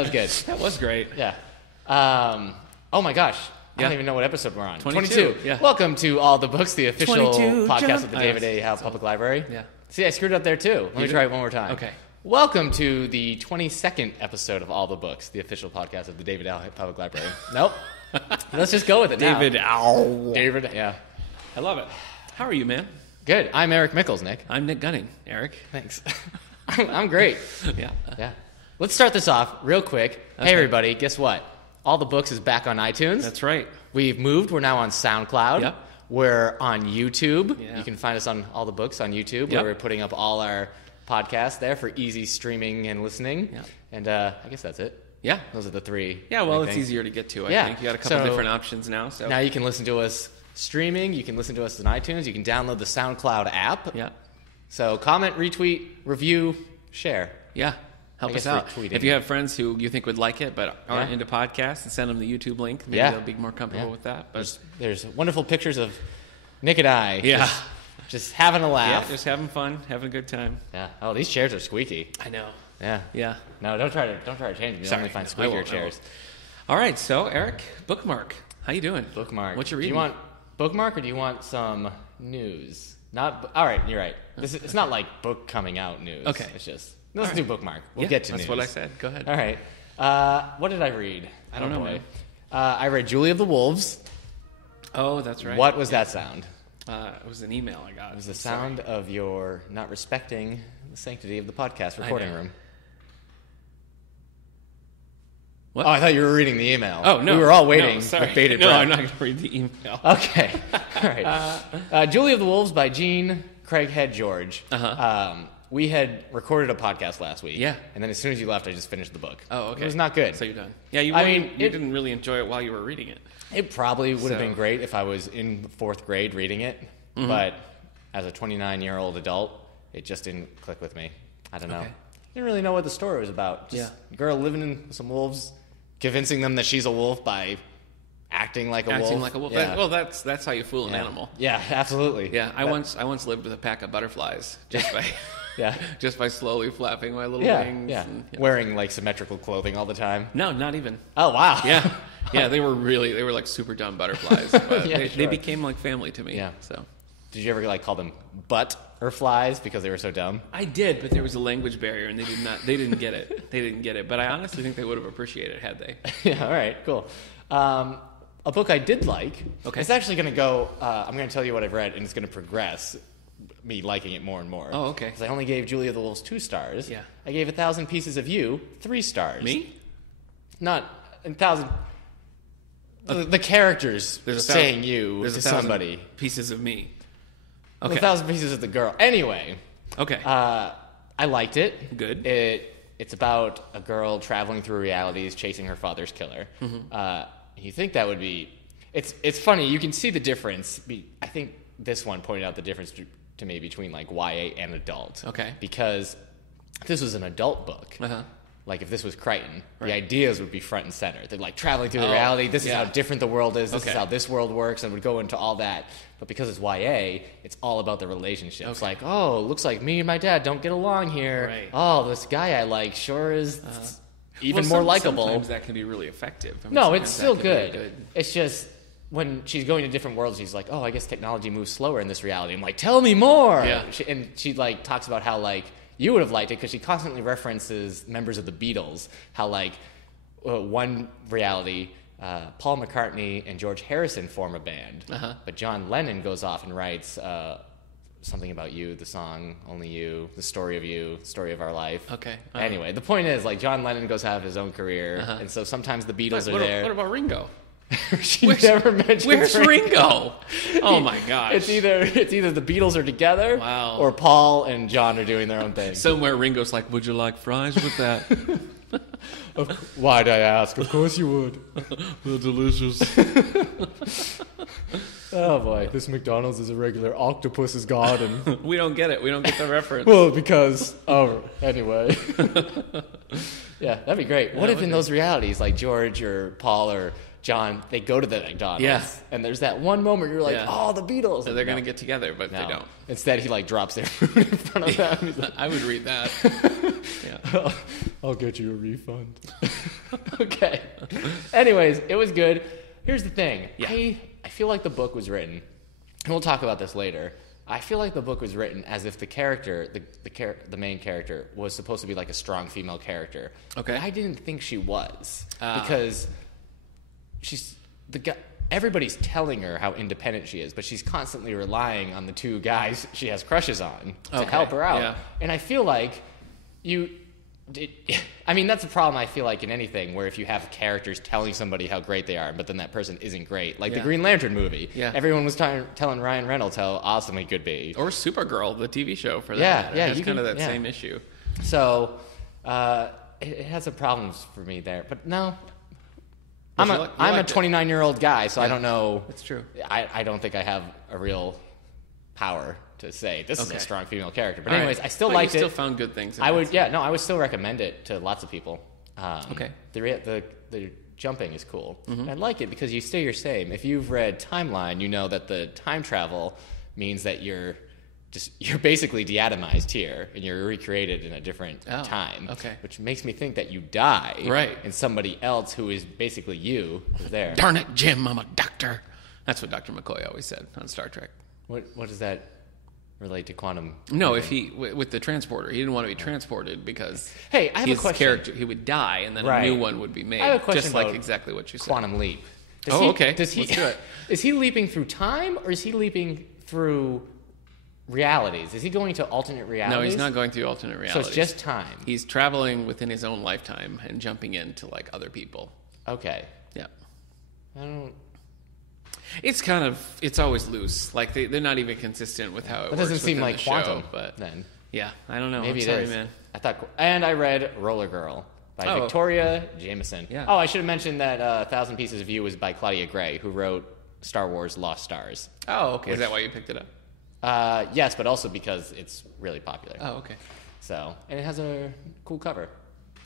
was good. That was great. Yeah. Oh my gosh. I don't even know what episode we're on. 22. Yeah. Welcome to All the Books, the official 22, podcast of the David A. Howe Public Library. Yeah. See, I screwed up there too. Let me try it one more time. Okay. Welcome to the 22nd episode of All the Books, the official podcast of the David A. Howe Public Library. Nope. Let's just go with it now. David, yeah. I love it. How are you, man? Good. I'm Eric Mickles, Nick. I'm Nick Gunning. Eric. Thanks. I'm great. Yeah. Yeah. Let's start this off real quick. Okay. Hey, everybody, guess what? All the Books is back on iTunes. That's right. We've moved. We're now on SoundCloud. Yep. We're on YouTube. Yeah. You can find us on All the Books on YouTube, where we're putting up all our podcasts there for easy streaming and listening. Yep. And I guess that's it. Yeah. Those are the three. Yeah, well, it's easier to get to, I think. You got a couple different options now. So now you can listen to us streaming. You can listen to us on iTunes. You can download the SoundCloud app. Yeah. So comment, retweet, review, share. Yeah. Help us out. Retweeting. If you have friends who you think would like it but aren't into podcasts, and send them the YouTube link. Maybe they'll be more comfortable with that. But there's wonderful pictures of Nick and I. Yeah. Just having a laugh. Yeah, just having fun, having a good time. Yeah. Oh, these chairs are squeaky. I know. Yeah. Yeah. No, don't try to change them. You'll only find squeakier chairs. All right, so Eric, bookmark. How you doing? Bookmark. What you reading? Do you want bookmark or do you want some news? All right, you're right. It's not like book coming out news. Okay. It's just let's do bookmark. We'll get to news. That's what I said. Go ahead. All right. What did I read? I don't know. Man. I read Julie of the Wolves. Oh, that's right. What was that sound? It was an email I got. It was the sound of your not respecting the sanctity of the podcast recording room. What? Oh, I thought you were reading the email. Oh, no. We were all waiting with bated breath. No, I'm not going to read the email. Okay. All right. Julie of the Wolves by Jean Craighead George. We had recorded a podcast last week. Yeah. And then as soon as you left, I just finished the book. Oh, okay. It was not good. So you're done. Yeah, you didn't really enjoy it while you were reading it. It probably would have been great if I was in fourth grade reading it. Mm-hmm. But as a 29-year-old adult, it just didn't click with me. I don't know. I didn't really know what the story was about. Just a girl living with some wolves, convincing them that she's a wolf by acting like a wolf. Acting like a wolf. Yeah. Well, that's how you fool an animal. Yeah, absolutely. Yeah, I once lived with a pack of butterflies just by just by slowly flapping my little wings. Yeah. And, wearing like symmetrical clothing all the time. No, not even. Oh wow. Yeah. Yeah, they were like super dumb butterflies. But they became like family to me. Yeah. So did you ever like call them butt or flies because they were so dumb? I did, but there was a language barrier and they didn't get it. They didn't get it. But I honestly think they would have appreciated it had they. Yeah, all right, cool. A book I did like. Okay. It's actually going to go. I'm going to tell you what I've read, and it's going to progress me liking it more and more. Oh, okay. Because I only gave Julie of the Wolves 2 stars. Yeah. I gave 1,000 Pieces of You 3 stars. Me? Not 1,000. The characters saying you to somebody. Pieces of me. Okay. 1,000 Pieces of the girl. Anyway. Okay. I liked it. Good. It's about a girl traveling through realities, chasing her father's killer. Mm-hmm. You think that would be... It's funny. You can see the difference. I think this one pointed out the difference to me between like YA and adult. Okay. Because if this was an adult book, like if this was Crichton, the ideas would be front and center. They're like traveling through the reality. This is how different the world is. This is how this world works, and would go into all that. But because it's YA, it's all about the relationships. Okay. Like, oh, looks like me and my dad don't get along here. Right. Oh, this guy I like sure is even more likable. Sometimes that can be really effective. No, it's still good. It's just when she's going to different worlds, she's like, oh, I guess technology moves slower in this reality. I'm like, tell me more. Yeah. She like talks about how like you would have liked it because she constantly references members of the Beatles. How like one reality, Paul McCartney and George Harrison form a band, but John Lennon goes off and writes something about you, the song Only You, the story of you, the story of our life. Okay. Anyway, the point is like John Lennon goes have his own career, and so sometimes the Beatles are there. What about Ringo? Never mentions Where's Ringo? Oh my gosh! It's either the Beatles are together, or Paul and John are doing their own thing. Somewhere Ringo's like, "Would you like fries with that?" Why'd I ask? Of course you would. They're delicious. Oh boy, this McDonald's is a regular octopus's garden. We don't get it. We don't get the reference. Well, because anyway. Yeah, that'd be great. What if in those realities, like George or Paul or John, they go to the McDonald's, and there's that one moment you're like, oh, the Beatles. So they're going to get together, but they don't. Instead, he like drops their food in front of them. Like, I would read that. I'll get you a refund. Okay. Anyways, it was good. Here's the thing. Yeah. I feel like the book was written, and we'll talk about this later. I feel like the book was written as if the character, the main character, was supposed to be like a strong female character. Okay. But I didn't think she was because everybody's telling her how independent she is, but she's constantly relying on the two guys she has crushes on to help her out. Yeah. And I feel like that's a problem I feel like in anything where if you have characters telling somebody how great they are, but then that person isn't great. Like the Green Lantern movie. Yeah. Everyone was telling Ryan Reynolds how awesome he could be. Or Supergirl, the TV show for that. Yeah, it's kind of that same issue. So it has some problems for me there. But no, I'm a 29-year-old guy, so I don't know. It's true. I don't think I have a real power to say this is a strong female character. But anyways, I still liked it. You still found good things. I would still recommend it to lots of people. Okay. The jumping is cool. Mm-hmm. I like it because you stay your same. If you've read Timeline, you know that the time travel means that you're basically de-atomized here and you're recreated in a different time. Okay. Which makes me think that you die. Right. And somebody else who is basically you is there. Darn it, Jim, I'm a doctor. That's what Dr. McCoy always said on Star Trek. What does that relate to quantum? No, if with the transporter, he didn't want to be transported because I have a question. Character, he would die and then a new one would be made. I have a question just about like exactly what you said. Quantum leap. Okay. Let's do it. Is he leaping through time or is he leaping through realities? Is he going to alternate realities? No, he's not going through alternate realities. So it's just time. He's traveling within his own lifetime and jumping into like other people. Okay. Yeah. I don't. It's always loose. Like they're not even consistent with how it works. It doesn't seem like quantum, but then. Yeah, I don't know. Maybe I'm sorry, it is. Man. And I read Roller Girl by Victoria Jameson. Yeah. Oh, I should have mentioned that 1,000 Pieces of You was by Claudia Gray, who wrote Star Wars Lost Stars. Oh, okay. Is that why you picked it up? Yes, but also because it's really popular. Oh, okay. So, and it has a cool cover.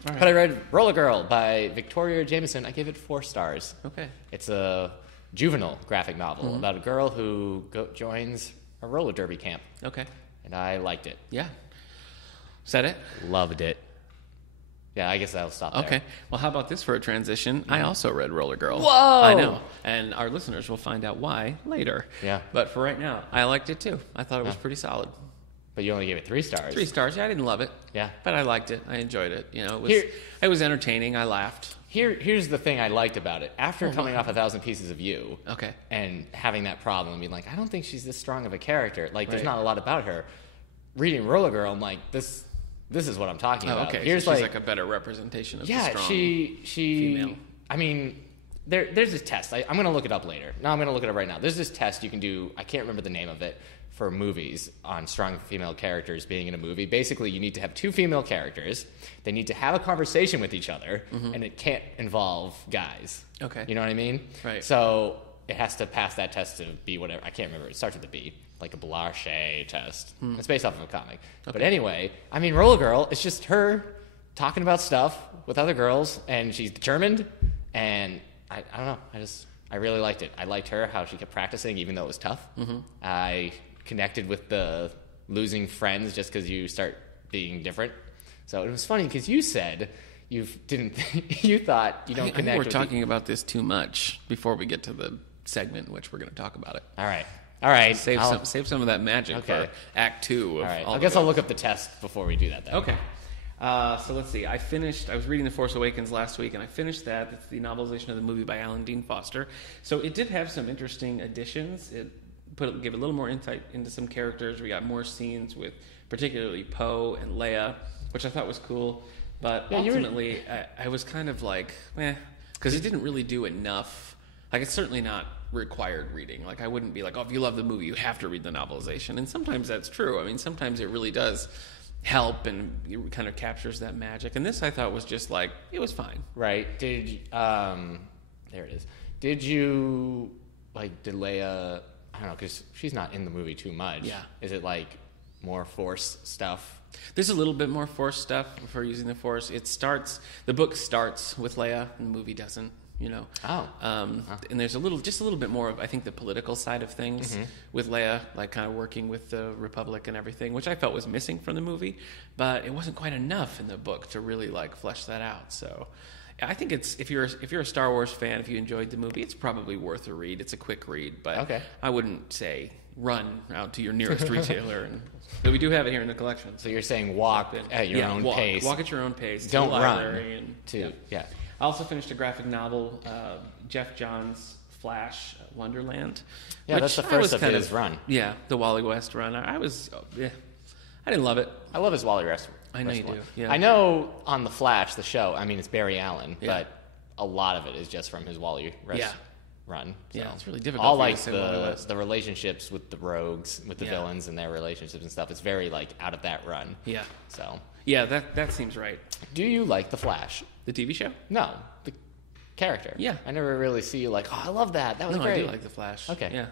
All right. But I read Roller Girl by Victoria Jameson. I gave it 4 stars. Okay. It's a juvenile graphic novel about a girl who joins a roller derby camp. Okay. And I liked it. Yeah. Is that it? Loved it. Yeah, I guess I'll stop there. Okay. Well, how about this for a transition? I also read Roller Girl. Whoa! I know. And our listeners will find out why later. Yeah. But for right now, I liked it too. I thought it was pretty solid. But you only gave it 3 stars. 3 stars. Yeah, I didn't love it. Yeah. But I liked it. I enjoyed it. You know, it was entertaining. I laughed. Here's the thing I liked about it. After coming off 1,000 Pieces of You, and having that problem, being like, I don't think she's this strong of a character. Like, there's not a lot about her. Reading Roller Girl, I'm like, this is what I'm talking about. Okay. Here's so she's like a better representation of the strong female. I mean, there's this test. I'm going to look it up later. No, I'm going to look it up right now. There's this test you can do. I can't remember the name of it. For movies on strong female characters being in a movie. Basically, you need to have 2 female characters. They need to have a conversation with each other, and it can't involve guys. Okay. You know what I mean? Right. So it has to pass that test to be whatever. I can't remember. It starts with a B, like a Blanchet test. It's based off of a comic. Okay. But anyway, I mean, Roller Girl, it's just her talking about stuff with other girls, and she's determined, and I don't know. I really liked it. I liked her, how she kept practicing, even though it was tough. I connected with the losing friends just because you start being different. So it was funny because you said you thought you don't connect. I think we're talking about this too much before we get to the segment in which we're going to talk about it. All right. Save some of that magic for Act 2. All right. I guess I'll look up the test before we do that then. Okay. So let's see. I was reading The Force Awakens last week, and I finished that. It's the novelization of the movie by Alan Dean Foster. So it did have some interesting additions. It gave a little more insight into some characters. We got more scenes with particularly Poe and Leia, which I thought was cool. But ultimately, I was kind of like, because it didn't really do enough. Like, it's certainly not required reading. Like, I wouldn't be like, if you love the movie, you have to read the novelization. And sometimes that's true. I mean, sometimes it really does help and it kind of captures that magic. And this, I thought, was just like, it was fine. Right. There it is. Did Leia... I don't know, because she's not in the movie too much. Yeah. Is it like more Force stuff? There's a little bit more Force stuff for using the Force. The book starts with Leia, and the movie doesn't. you know. Oh. And there's just a little bit more of, I think, the political side of things with Leia, like kind of working with the Republic and everything, which I felt was missing from the movie, but it wasn't quite enough in the book to really like flesh that out. So I think it's, if you're a Star Wars fan, if you enjoyed the movie, it's probably worth a read. It's a quick read, but I wouldn't say run out to your nearest retailer. But we do have it here in the collection. So you're saying walk at your own pace. Walk at your own pace. Don't run. I also finished a graphic novel, Jeff Johns' Flash Wonderland. Yeah, that's the first of his run. Yeah, the Wally West run. I didn't love it. I love his Wally West. I know you do. Yeah. I know on The Flash, the show, I mean, it's Barry Allen, but a lot of it is just from his Wally West run. So. Yeah, it's really difficult. All like the relationships with the rogues, with the villains and their relationships and stuff. It's very like out of that run. Yeah. So. Yeah, that seems right. Do you like The Flash? The TV show? No, the character. Yeah. I never really see you like, oh, I love that. That was great. I do like The Flash. Okay. Yeah.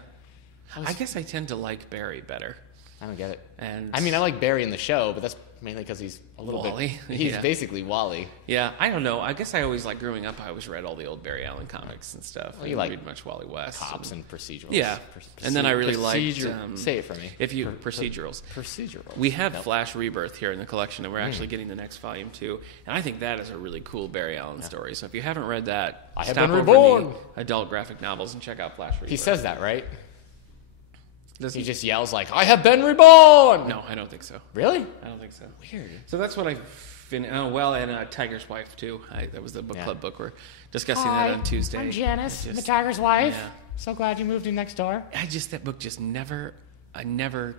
I guess I tend to like Barry better. I don't get it. And I mean, I like Barry in the show, but that's mainly because he's a little Wally. bit... He's basically Wally. Yeah, I don't know. I guess I always, like, growing up, I always read all the old Barry Allen comics and stuff. Well, you like read much Wally West. Cops and procedurals. Yeah. And then I really liked... say it for me. Procedurals. Procedurals. We have Flash Rebirth here in the collection, and we're actually getting the next volume, too. And I think that is a really cool Barry Allen story. So if you haven't read that, Have stop been over reborn. the adult graphic novels and check out Flash Rebirth. He says that, right? He just yells like, I have been reborn! No, I don't think so. Really? I don't think so. Weird. So that's what I finished. Oh, well, and Tiger's Wife, too. That was the book club book. We're discussing that on Tuesday. I'm Janice, the Tiger's Wife. Yeah. So glad you moved in next door. That book just never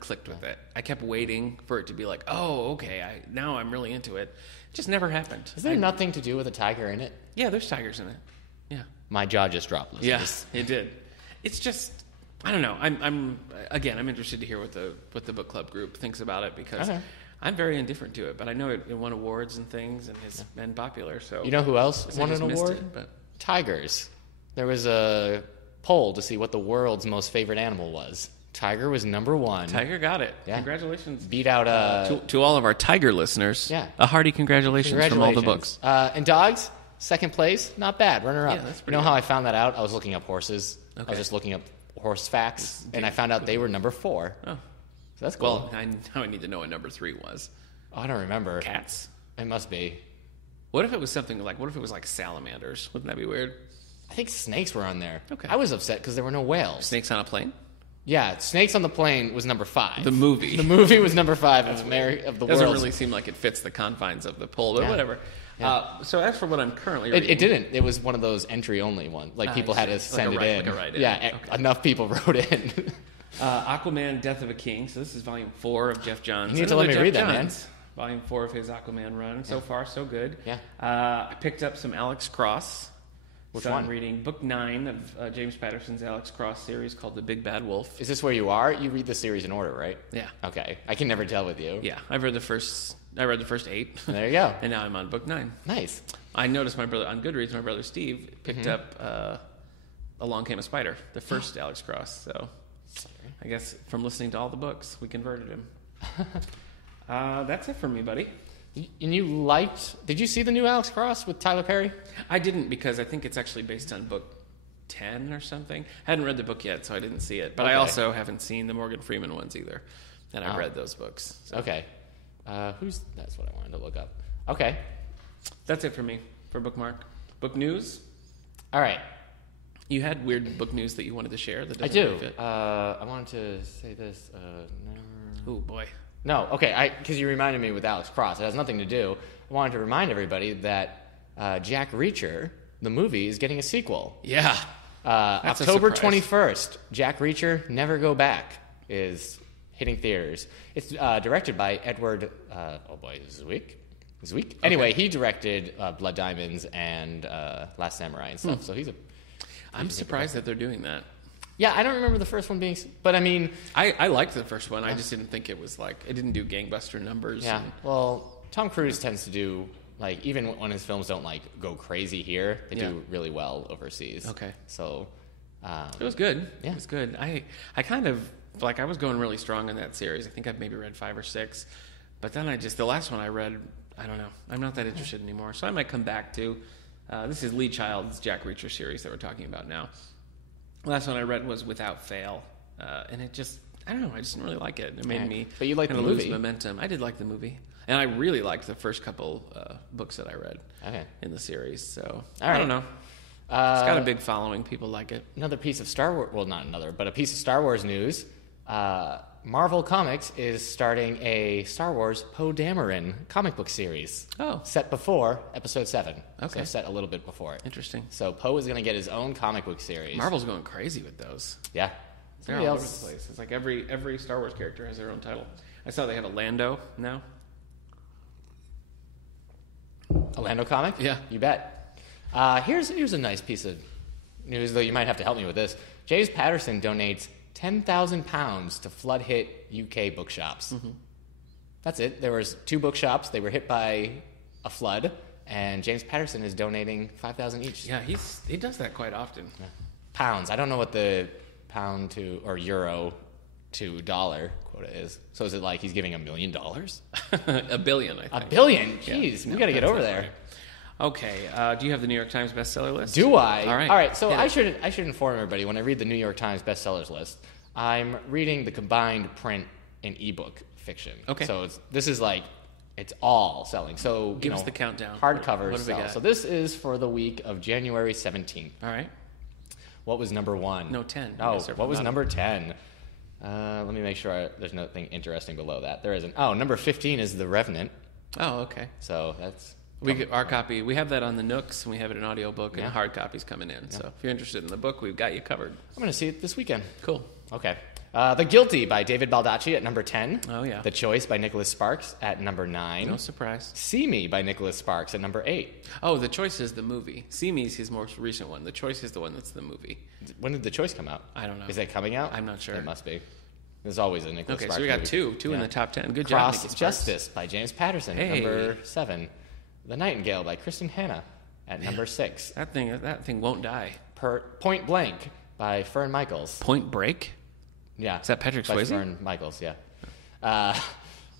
clicked with it. I kept waiting for it to be like, oh, okay, now I'm really into it. It just never happened. Is there nothing to do with a tiger in it? Yeah, there's tigers in it. Yeah. My jaw just dropped. Yes, it did. It's just... I don't know. I'm interested to hear what the book club group thinks about it because I'm very indifferent to it. But I know it won awards and things and has been popular. So you know who else won an award? Tigers. There was a poll to see what the world's most favorite animal was. Tiger was number one. Tiger got it. Yeah. Congratulations. Beat out to all of our tiger listeners. Yeah. A hearty congratulations from all the books. And dogs, second place, not bad. Runner up. Yeah, that's you know how I found that out? I was looking up horses. Okay. I was just looking up horse facts, and I found out they were number 4. Oh. So that's cool. Well, now I need to know what number 3 was. Oh, I don't remember. Cats? It must be. What if it was something like, salamanders? Wouldn't that be weird? I think snakes were on there. Okay. I was upset because there were no whales. Snakes on a plane? Yeah, Snakes on the Plane was number 5. The movie. The movie was number 5 of the world. Doesn't really seem like it fits the confines of the poll, but whatever. Yeah. So as for what I'm currently reading... It didn't. It was one of those entry-only ones. Like, people had to send it in. Like a write-in. Yeah, okay. Enough people wrote in. Aquaman, Death of a King. So this is volume 4 of Jeff Johns. You need to let me read that, man. Volume 4 of his Aquaman run. So far, so good. Yeah. I picked up some Alex Cross. Which one? I'm reading book 9 of James Patterson's Alex Cross series called The Big Bad Wolf. Is this where you are? You read the series in order, right? Yeah. Okay. I can never tell with you. Yeah. I read the first 8. There you go. And now I'm on book 9. Nice. I noticed my brother on Goodreads, my brother Steve picked up Along Came a Spider, the first Alex Cross. So I guess from listening to all the books, we converted him. That's it for me, buddy. And you liked... Did you see the new Alex Cross with Tyler Perry? I didn't because I think it's actually based on book 10 or something. I hadn't read the book yet, so I didn't see it. But I also haven't seen the Morgan Freeman ones either. And I've read those books. So. Okay. That's what I wanted to look up. Okay. That's it for me, for Bookmark. Book news? All right. You had weird book news that you wanted to share? That doesn't I do. Really fit. I wanted to say this. Oh, boy. No, okay, because you reminded me with Alex Cross. It has nothing to do. I wanted to remind everybody that Jack Reacher, the movie, is getting a sequel. Yeah. October 21st, Jack Reacher, Never Go Back, is hitting theaters. It's directed by Edward, Zwick? Okay. Anyway, he directed Blood Diamonds and Last Samurai and stuff, so he's a... I'm surprised that they're doing that. Yeah, I don't remember the first one being... But, I mean... I liked the first one. I just didn't think it was like... It didn't do gangbuster numbers. Yeah, well, Tom Cruise tends to do... Like, even when his films don't, like, go crazy here, they do really well overseas. Okay. So... it was good. Yeah. It was good. I kind of... Like, I was going really strong in that series. I think I've maybe read 5 or 6. But then the last one I read, I don't know. I'm not that interested anymore. So I might come back to... This is Lee Child's Jack Reacher series that we're talking about now. The last one I read was Without Fail, and it just, I don't know, I just didn't really like it. It made me But you liked the lose movie. momentum. I did like the movie, and I really liked the first couple books that I read in the series. So I don't know. It's got a big following. People like it. Another piece of Star Wars, well, not another, but a piece of Star Wars news. Marvel Comics is starting a Star Wars Poe Dameron comic book series. Oh. Set before Episode 7. Okay. So set a little bit before it. Interesting. So Poe is going to get his own comic book series. Marvel's going crazy with those. Yeah. They're all over the place. It's like every Star Wars character has their own title. I saw they have a Lando now. A Lando comic? Yeah. You bet. Here's a nice piece of news, though you might have to help me with this. James Patterson donates £10,000 to flood-hit UK bookshops. Mm-hmm. That's it. There was 2 bookshops. They were hit by a flood, and James Patterson is donating $5,000 each. Yeah, he does that quite often. Yeah. Pounds. I don't know what the pound to or euro to dollar quota is. So is it like he's giving $1 million? $1 billion, I think. $1 billion? Jeez, yeah, we got to get over there. Right. Okay. Do you have the New York Times bestseller list? Do I? All right. All right. So I should inform everybody when I read the New York Times bestsellers list, I'm reading the combined print and ebook fiction. Okay. So this is like it's all selling. So give us the countdown. Hardcovers what sell. got? So this is for the week of January 17th. All right. What was number 1? No, 10. Oh, what was number 10? Let me make sure there's nothing interesting below that. There isn't. Oh, number 15 is The Revenant. Oh, okay. So that's... Our copy, we have that on the Nooks, and we have it in audiobook, and hard copies coming in. Yeah. So if you're interested in the book, we've got you covered. I'm going to see it this weekend. Cool. Okay. The Guilty by David Baldacci at number 10. Oh, yeah. The Choice by Nicholas Sparks at number 9. No surprise. See Me by Nicholas Sparks at number 8. Oh, The Choice is the movie. See Me is his most recent one. The Choice is the one that's the movie. When did The Choice come out? I don't know. Is it coming out? I'm not sure. It must be. There's always a Nicholas Sparks so we got movie. two in the top 10. Good job, Cross Nicholas Sparks. Justice by James Patterson at number 7. The Nightingale by Kristen Hanna at number 6. That thing won't die. Point Blank by Fern Michaels. Point Break? Yeah. Is that Patrick by Swayze? Fern Michaels, yeah.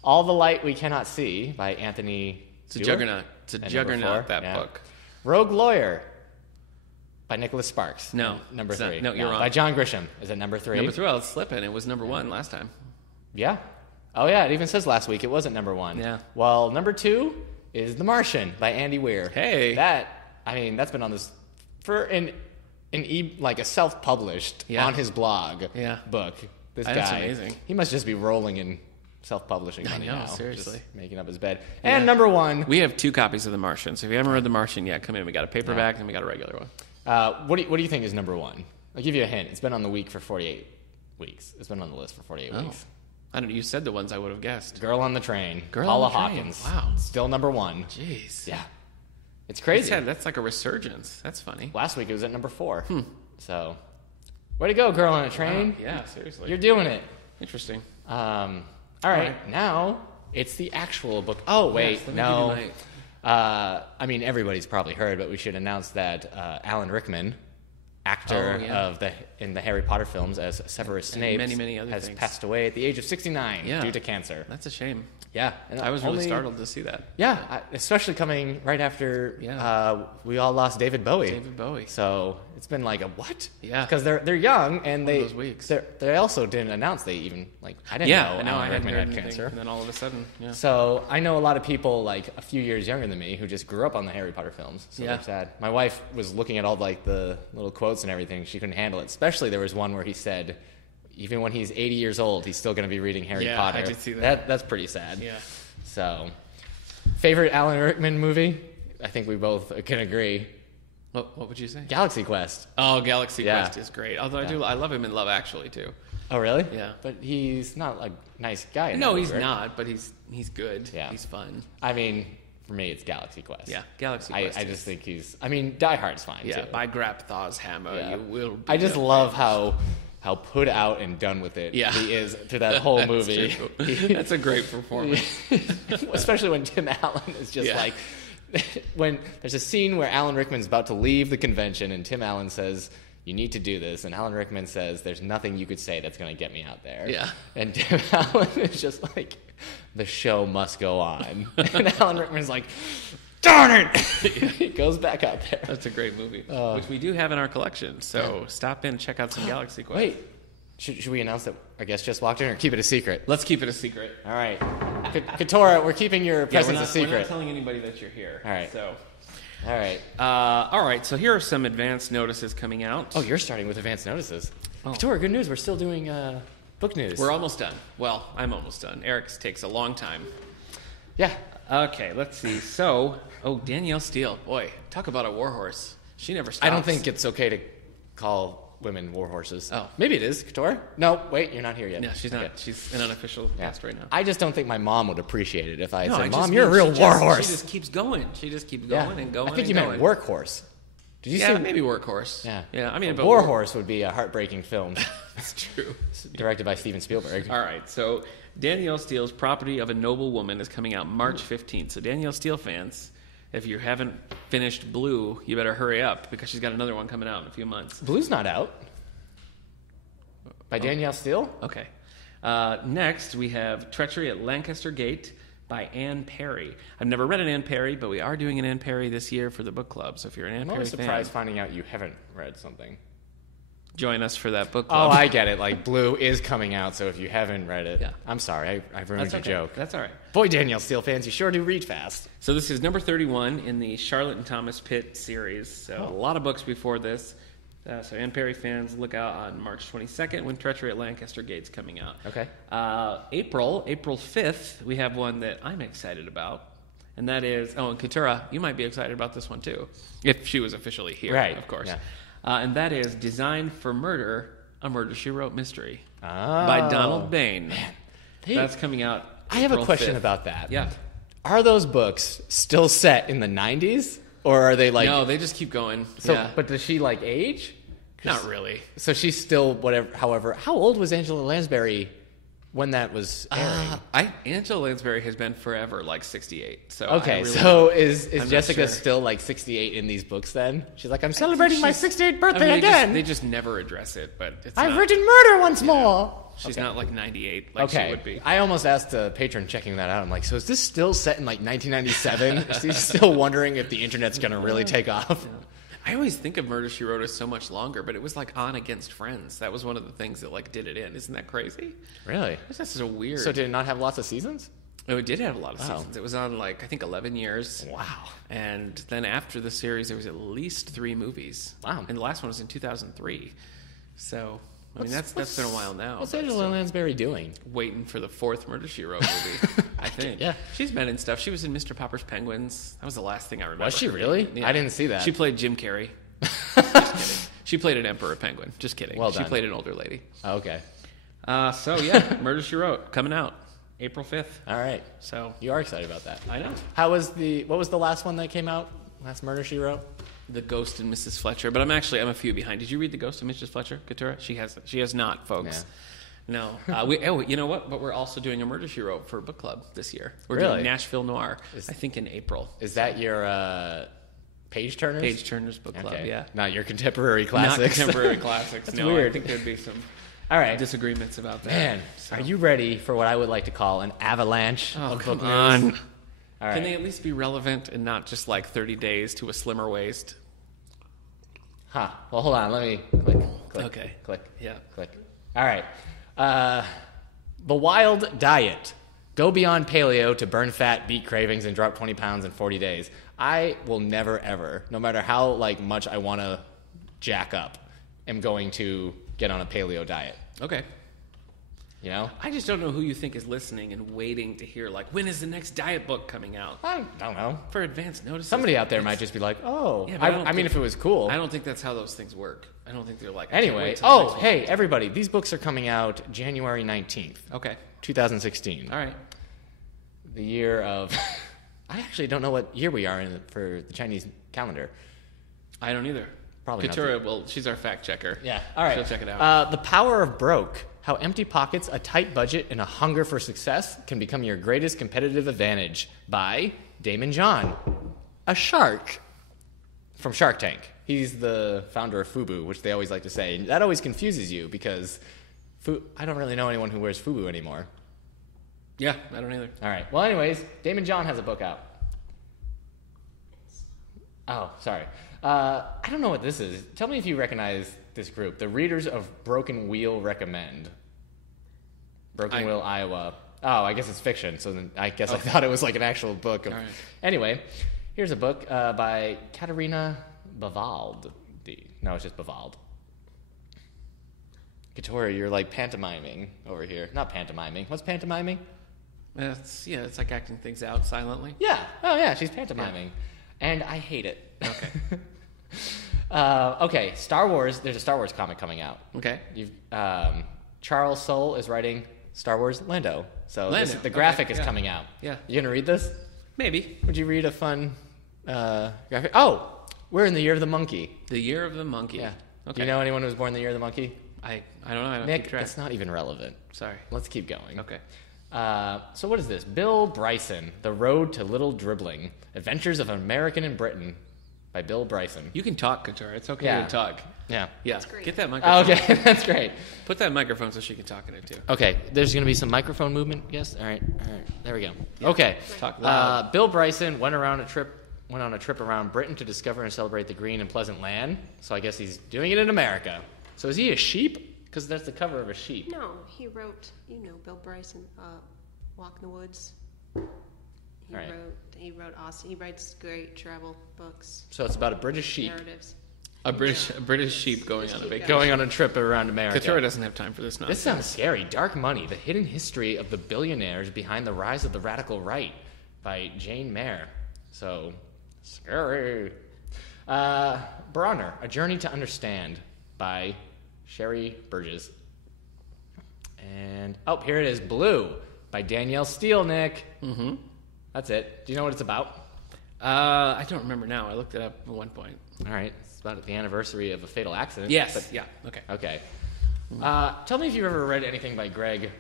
All the Light We Cannot See by Anthony It's a Stewart juggernaut. It's a at juggernaut, that book. Rogue Lawyer by Nicholas Sparks. No. Number 3. No, you're wrong. By John Grisham. Is it number 3? Number 3, well, it's slipping. It was number 1 last time. Yeah. Oh, yeah. It even says last week it wasn't number 1. Yeah. Well, number 2 is The Martian by Andy Weir. Hey. That's been on this for like a self-published on his blog book. This That's guy, amazing. He must just be rolling in self-publishing money now. Seriously. Just making up his bed. And number 1. We have 2 copies of The Martian, so if you haven't read The Martian yet, come in. We got a paperback and we got a regular one. What do you think is number 1? I'll give you a hint. It's been on the week for 48 weeks. It's been on the list for 48 weeks. I don't know. You said the ones I would have guessed. Girl on the Train. Girl Paula on the Train. Hawkins. Wow. Still number 1. Jeez. Yeah. It's crazy. That's like a resurgence. That's funny. Last week it was at number 4. So, way to go, Girl on a Train. Wow. Yeah, seriously. You're doing it. Interesting. All right. Now it's the actual book. Oh, wait. Yes, no. I mean, everybody's probably heard, but we should announce that Alan Rickman, actor in the Harry Potter films as Severus Snape, many other has things. passed away at the age of 69 due to cancer. That's a shame. Yeah. And I was really startled to see that. Yeah, especially coming right after we all lost David Bowie. So it's been like a what? Yeah. Because they're young and those weeks. They also didn't announce they even I didn't know Alan Rickman had cancer. And then all of a sudden, So I know a lot of people like a few years younger than me who just grew up on the Harry Potter films. So they're sad. My wife was looking at all like the little quotes and everything. She couldn't handle it. Especially there was one where he said, even when he's 80 years old, he's still going to be reading Harry Potter. I did see that. That's pretty sad. Yeah. So, favorite Alan Rickman movie? I think we both can agree. What would you say? Galaxy Quest. Oh, Galaxy Quest is great. Although I love him in Love Actually too. Oh, really? Yeah. But he's not a nice guy. No, he's not. But he's good. Yeah. He's fun. I mean, for me, it's Galaxy Quest. Yeah, Galaxy Quest. I just think Die Hard's fine too. By Grap Thaw's hammer, you will. I just love how put out and done with it he is through that whole movie. That's a great performance. Especially when Tim Allen is just like, when there's a scene where Alan Rickman's about to leave the convention and Tim Allen says, you need to do this. And Alan Rickman says, there's nothing you could say that's going to get me out there. Yeah. And Tim Allen is just like, the show must go on. And Alan Rickman's like, Darn it! He goes back out there. That's a great movie, which we do have in our collection. So stop in and check out some Galaxy Quest. Wait, should we announce that our guest just walked in, or keep it a secret? Let's keep it a secret. All right. Katora, we're keeping your presence a secret. We're not telling anybody that you're here. All right. So, all right. So here are some advanced notices coming out. Oh, you're starting with advanced notices. Oh. Katora, good news. We're still doing book news. We're almost done. Well, I'm almost done. Eric's takes a long time. Yeah. Okay, let's see. So, Danielle Steele. Boy, talk about a warhorse. She never stops. I don't think it's okay to call women warhorses. Oh. Maybe it is, Katora. No, wait, you're not here yet. No, she's not. She's an unofficial guest right now. I just don't think my mom would appreciate it if I No, said, I Mom, just you're a mean real warhorse. She just keeps going. She just keeps going and going. I think you and meant going. workhorse. Did you Yeah, see? maybe workhorse. Yeah. I mean, but Warhorse would be a heartbreaking film. That's true. Directed by Steven Spielberg. All right, so Danielle Steele's Property of a Noble Woman is coming out March 15th. So Danielle Steele fans, if you haven't finished Blue, you better hurry up because she's got another one coming out in a few months. Blue's not out. By Danielle Steele? Okay. Next, we have Treachery at Lancaster Gate by Anne Perry. I've never read an Anne Perry, but we are doing an Anne Perry this year for the book club. So if you're an Anne I'm Perry always surprised fan, finding out you haven't read something. join us for that book Oh, club. I get it. Like, Blue is coming out, so if you haven't read it, Yeah. I'm sorry. I ruined That's your okay. joke. That's all right. Boy, Danielle Steele fans, you sure do read fast. So this is number 31 in the Charlotte and Thomas Pitt series. So a lot of books before this. So Anne Perry fans, look out on March 22nd when Treachery at Lancaster Gate's coming out. Okay. April 5th, we have one that I'm excited about. And that is, and Katura, you might be excited about this one too. If she was officially here, Right, of course. yeah. And that is Designed for Murder, a Murder, She Wrote mystery Oh. by Donald Bain. They- That's coming out I have a April question 5th. about that. Yeah. Are those books still set in the 90s? Or are they like... No, they just keep going. So, yeah. But does she like age? Not really. So she's still whatever. However, how old was Angela Lansbury when that was airing? Angela Lansbury has been forever like 68. So Okay, I really so is I'm not Jessica sure. still like 68 in these books then? She's like, I'm celebrating my 68th I birthday mean, again. They just never address it, but it's I've not, written murder once more. She's Okay. not like 98 like Okay. she would be. I almost asked a patron checking that out. I'm like, so is this still set in like 1997? Is he still wondering if the internet's going to really take off? I always think of Murder, She Wrote as so much longer, but it was like on Against Friends. That was one of the things that like did it in. Isn't that crazy? Really? That's so weird. So did it not have lots of seasons? Oh, it did have a lot of Wow. seasons. It was on like I think 11 years. Wow. And then after the series, there was at least 3 movies. Wow. And the last one was in 2003. So I mean that's been a while now. What's but Angela still Lansbury doing? waiting for the 4th Murder, She Wrote movie, I think. Yeah. She's been in stuff. She was in Mr. Popper's Penguins. That was the last thing I remember. Was she her really? being in. I didn't see that. She played Jim Carrey. Just kidding. She played an emperor penguin. Just kidding. Well She done. played an older lady. Oh, okay. So yeah, Murder, She Wrote coming out April 5th. All right. So You are excited about that. I know. What was the last one that came out? Last Murder, She Wrote? The Ghost and Mrs. Fletcher, but I'm a few behind. Did you read The Ghost and Mrs. Fletcher, Katura? She has not, folks. No. You know what? But we're also doing a Murder, She Wrote for book club this year. We're Really? doing Nashville Noir, I think in April. Is that your Page Turners? Page Turner's book club, Okay. yeah. Not your contemporary classics. Not contemporary classics. That's no, weird. I think there'd be some All right. disagreements about that. Man, So- are you ready for what I would like to call an avalanche Oh, of come book on. news? All right. Can they at least be relevant and not just like 30 days to a slimmer waist? Huh. Well, hold on. Let me click. Okay. Click. Yeah. Click. All right. The Wild Diet. Go beyond paleo to burn fat, beat cravings, and drop 20 pounds in 40 days. I will never, ever, no matter how much I want to jack up, am going to get on a paleo diet. Okay. You know? I just don't know who you think is listening and waiting to hear, like, when is the next diet book coming out? I don't know. For advance notice. Somebody out there might just be like, oh. Yeah, but I don't I mean, think- if it was cool. I don't think that's how those things work. I don't think they're like, I can't Anyway, wait till the next one. hey, everybody, these books are coming out January 19th, Okay. 2016. All right. The year of... I actually don't know what year we are in for the Chinese calendar. I don't either. Probably not Katura, well, she's our fact checker. Yeah. All right. She'll check it out. The Power of Broke. How empty pockets, a tight budget, and a hunger for success can become your greatest competitive advantage by Damon John, a shark from Shark Tank. He's the founder of FUBU, which they always like to say. And that always confuses you because I don't really know anyone who wears FUBU anymore. Yeah, I don't either. All right. Well, anyways, Damon John has a book out. Oh, sorry. I don't know what this is. Tell me if you recognize this group. The Readers of Broken Wheel Recommend. Broken Wheel, Iowa. Oh, I guess it's fiction, so then I guess I thought it was like an actual book. All right. Anyway, here's a book by Katerina Bavaldi. No, it's just Bavaldi. Katori, you're like pantomiming over here. Not pantomiming. What's pantomiming? It's like acting things out silently. Yeah. Oh, yeah, she's pantomiming. Yeah. And I hate it. Okay. Okay, Star Wars. There's a Star Wars comic coming out. Okay. Charles Soule is writing Star Wars Lando. So the graphic is coming out. Yeah. You gonna read this? Maybe. Would you read a fun graphic? Oh, we're in the year of the monkey. The year of the monkey. Yeah. Okay. Do you know anyone who was born in the year of the monkey? I don't know. I don't Nick, keep track. it's not even relevant. Sorry. Let's keep going. Okay. So what is this? Bill Bryson, The Road to Little Dribbling, Adventures of an American in Britain by Bill Bryson. You can talk, Couture. It's okay to talk. Yeah. Yeah. That's great. Get that microphone. Okay, that's great. Put that microphone so she can talk in it too. Okay, there's going to be some microphone movement, yes? All right, there we go. Yeah. Okay. Talk loud. Bill Bryson went on a trip around Britain to discover and celebrate the green and pleasant land. So I guess he's doing it in America. So is he a sheep? Because that's the cover of a sheep. No, he wrote, Bill Bryson, Walk in the Woods. He wrote awesome. He writes great travel books. So it's about a British sheep. Narratives. A British sheep going on a vacation. Going on a trip around America. Couture doesn't have time for this nonsense. This sounds scary. Dark Money, The Hidden History of the Billionaires Behind the Rise of the Radical Right by Jane Mayer. So, scary. Bronner, A Journey to Understand by Sherry Burgess. And, here it is, Blue by Danielle Steele, Nick. Mm-hmm. That's it. Do you know what it's about? I don't remember now. I looked it up at one point. All right. It's about the anniversary of a fatal accident. Yes. Yeah. Okay. Okay. Tell me if you've ever read anything by Greg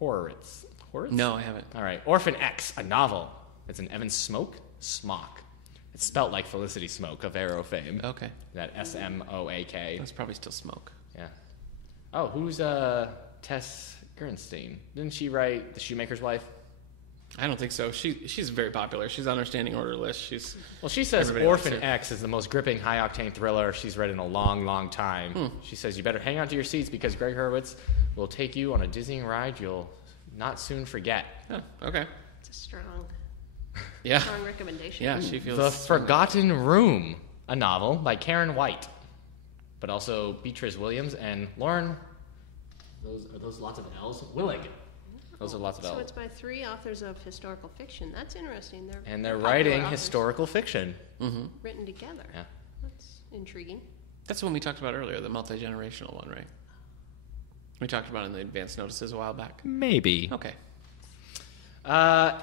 Horwitz. Horwitz? No, I haven't. All right. Orphan X, a novel. It's an Evan Smoke? Smock. It's spelt like Felicity Smoke of Arrow fame. Okay. That S-M-O-A-K. That's probably still smoke. Yeah. Oh, who's Tess Gernstein? Didn't she write The Shoemaker's Wife? I don't think so. She's very popular. She's on our standing order list. She says Everybody Orphan likes her. X is the most gripping, high-octane thriller she's read in a long, long time. She says you better hang on to your seats because Greg Hurwitz will take you on a dizzying ride you'll not soon forget. Oh, okay. It's a strong recommendation. Yeah, she feels... The Forgotten Room, a novel by Karen White, but also Beatrice Williams and Lauren... Are those lots of L's? Willig. Those are lots of L's. So it's by 3 authors of historical fiction. That's interesting. They're popular writing authors historical fiction. Mm-hmm. written together. Yeah. That's intriguing. That's the one we talked about earlier, the multi-generational one, right? We talked about it in the advance notices a while back. Maybe. Okay.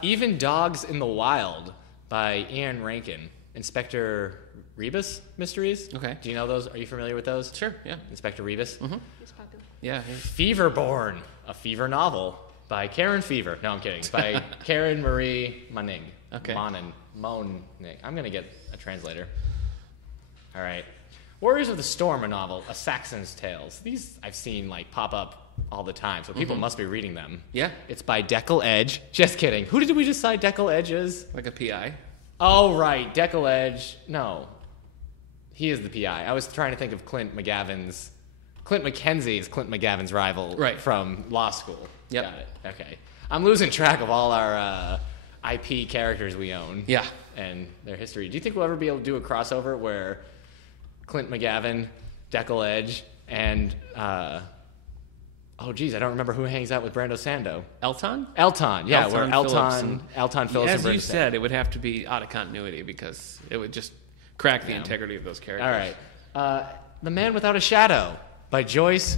Even Dogs in the Wild by Ian Rankin. Inspector Rebus mysteries. Okay. Do you know those? Are you familiar with those? Sure, yeah. Inspector Rebus. Mm-hmm. It's popular. Yeah. Feverborn, a fever novel by Karen Fever. No, I'm kidding. By Karen Marie Monig. Okay. Monig. I'm going to get a translator. All right. Warriors of the Storm, a novel, A Saxon's Tales. These I've seen pop up all the time, so people must be reading them. Yeah. It's by Deckel Edge. Just kidding. Who did we decide Deckel Edge is? Like a PI. Oh, right. Deckel Edge. No. He is the PI. I was trying to think of Clint McGavin's... Clint McKenzie is Clint McGavin's rival from law school. Yep. Got it. Okay. I'm losing track of all our IP characters we own. Yeah. And their history. Do you think we'll ever be able to do a crossover where Clint McGavin, Deckel Edge, and... I don't remember who hangs out with Brando Sando. Elton? Elton, yeah, Elton where Phillips Elton Phillips as and you Brando said, it would have to be out of continuity because it would just crack the integrity of those characters. All right. The Man Without a Shadow by Joyce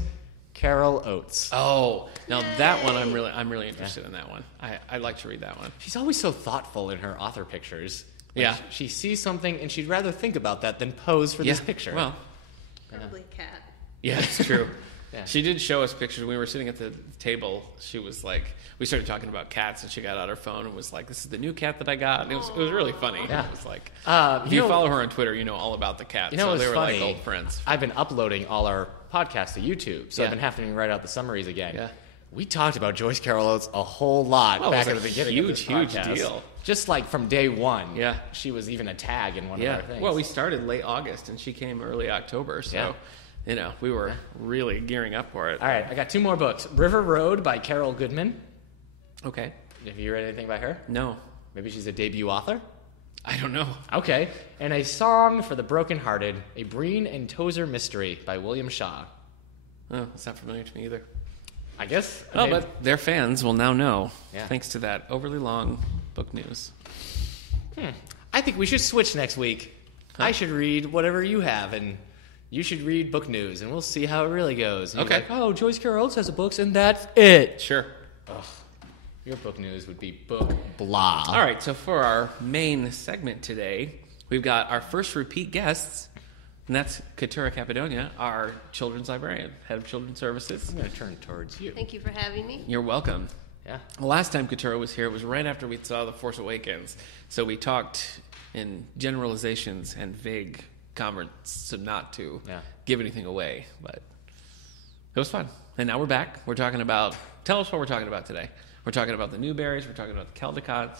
Carol Oates. Oh, now that one I'm really interested in that one. I'd like to read that one. She's always so thoughtful in her author pictures. Yeah. She sees something and she'd rather think about that than pose for this picture. Well, Probably a cat. yeah, it's true. Yeah. She did show us pictures. When we were sitting at the table, she was like, we started talking about cats, and she got out her phone and was like, "This is the new cat that I got." And it was really funny. Yeah. It was like, if you you know- follow her on Twitter, you know all about the cat. You know so what's they were funny? like old friends. I've been uploading all our podcasts to YouTube, so I've Yeah. been having to write out the summaries again. Yeah. We talked about Joyce Carol Oates a whole lot Well, back it at was the a beginning of this huge podcast. deal. Just like from day one. Yeah. She was even a tag in one Yeah. of our things. Well, we started late August, and she came early October, so, we were really gearing up for it. All right, I got 2 more books. River Road by Carol Goodman. Okay. Have you read anything by her? No. Maybe she's a debut author? I don't know. Okay. And A Song for the Brokenhearted, a Breen and Tozer mystery by William Shaw. Oh, it's not familiar to me either. I guess. Oh, but their fans will now know, Yeah. thanks to that overly long book news. I think we should switch next week. I should read whatever you have, and you should read book news, and we'll see how it really goes. And you're Okay. like, oh, Joyce Carol Oates has a books, and that's it. Sure. Your book news would be book blah. All right, so for our main segment today, we've got our first repeat guests, and that's Keturah Cappadonia, our children's librarian, head of children's services. I'm going to turn towards you. Thank you for having me. You're welcome. Yeah. The last time Keturah was here, it was right after we saw The Force Awakens, so we talked in generalizations and vague comments, so not to give anything away, but it was fun. And now we're back. We're talking about, tell us what we're talking about today. We're talking about the Newberries. We're talking about the Caldecotts.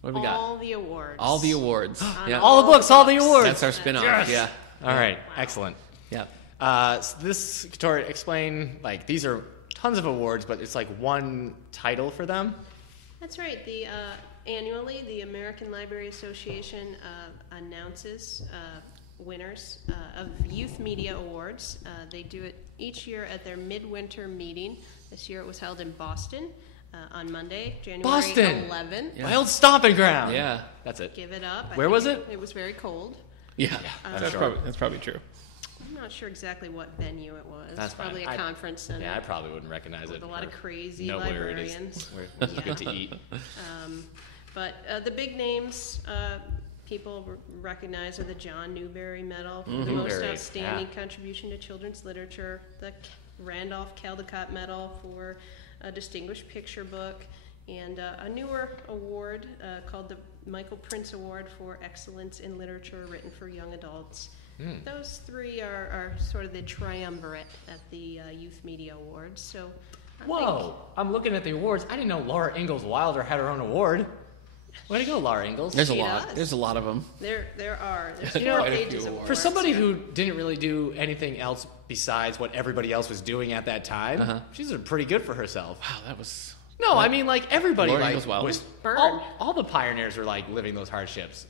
What do we got? All the awards. All the awards. Yeah. All the books, all the awards. That's our spin-off. Yes. Yeah. All right. Excellent. Yeah. So this, Keturah, explain, like, these are tons of awards, but it's like one title for them. That's right. Annually, the American Library Association announces winners of Youth Media Awards. They do it each year at their midwinter meeting. This year it was held in Boston on Monday, January Boston. 11th. My old stomping ground. Yeah. That's it. Give it up. Where was it? It was very cold. Yeah. that's That's probably true. I'm not sure exactly what venue it was. That's fine. Probably a conference center. Yeah, I probably wouldn't recognize it. With a lot of crazy know librarians. Where it is. Where it's good to eat. But the big names people recognize are the John Newbery Medal for the most Newbery, outstanding contribution to children's literature, the Randolph Caldecott Medal for a distinguished picture book, and a newer award called the Michael Prince Award for Excellence in Literature written for young adults. Those 3 are sort of the triumvirate at the Youth Media Awards. So, Whoa! I'm looking at the awards. I didn't know Laura Ingalls Wilder had her own award. Way to go, Laura Ingalls. There's a She lot. does. There's a lot of them. There are. There's You know, 4 quite a few pages of awards. For awards. somebody who didn't really do anything else besides what everybody else was doing at that time, she's doing pretty good for herself. Wow, that was... No, I mean, like, everybody Laura like Ingalls Wilder? was Bird. all the pioneers were like living those hardships.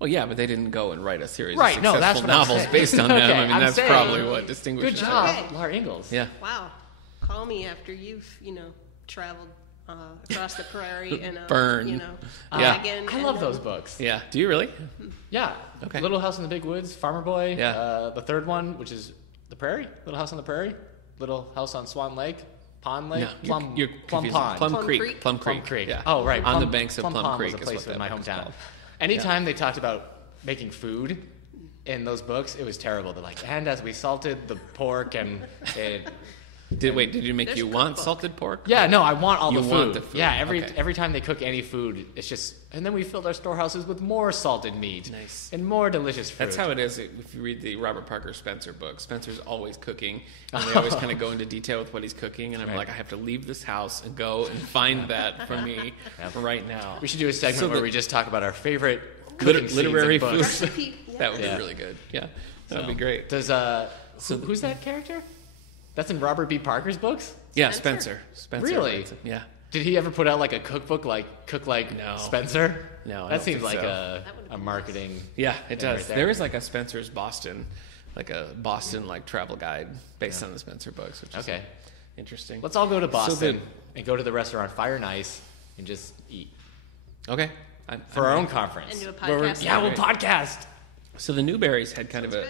Well, yeah, but they didn't go and write a series Right, of no, successful that's what I'm novels saying. based on them. Okay, I mean, I'm that's saying- probably what distinguishes Good them. job, Okay. Laura Ingalls. Yeah. Wow. Call me after you've, traveled across the prairie and Burn. Yeah. wagon. I love those books. Yeah. Do you really? Yeah. Okay. Little House in the Big Woods, Farmer Boy. Yeah. The third one, which is The Prairie, Little House on the Prairie, Little House on Swan Lake, Pond Lake, No, you're Plum confusing. Pond. Plum Plum Creek. Creek. Plum Plum Creek. Creek. Yeah. Oh, right. On the banks of Plum Pond Creek was a is place what that in my book is hometown. called. Anytime they talked about making food in those books, it was terrible. They're like, and as we salted the pork and it... Did you make There's you a want cookbook. salted pork? Yeah, no, I want all You the food. want the food. Yeah, Okay. every time they cook any food, it's just... And then we filled our storehouses with more salted meat. Nice. And more delicious fruit. That's how it is if you read the Robert Parker Spencer book. Spencer's always cooking, and they always kind of go into detail with what he's cooking, and I'm like, I have to leave this house and go and find that for me right now. We should do a segment So where the- we just talk about our favorite cooking scenes literary in books. foods. Recipe, yeah. That would Yeah. be really good. Yeah, that would be great. Does who's that character? That's in Robert B. Parker's books? Yeah, Spencer. Spencer Really? writes it. Yeah. Did he ever put out like a cookbook like Cook Like No. Spencer? No, I That don't seems think like so. That would've a been marketing. Yeah, it thing does. right there. There is like a Spencer's Boston, like a Boston like travel guide based on the Spencer books, which is Okay. interesting. Let's all go to Boston the- and go to the restaurant Fire and Ice and just eat Okay. for our own conference. And do a Where we're- podcast. Yeah, we'll Right. podcast. So the Newberries had kind of Sounds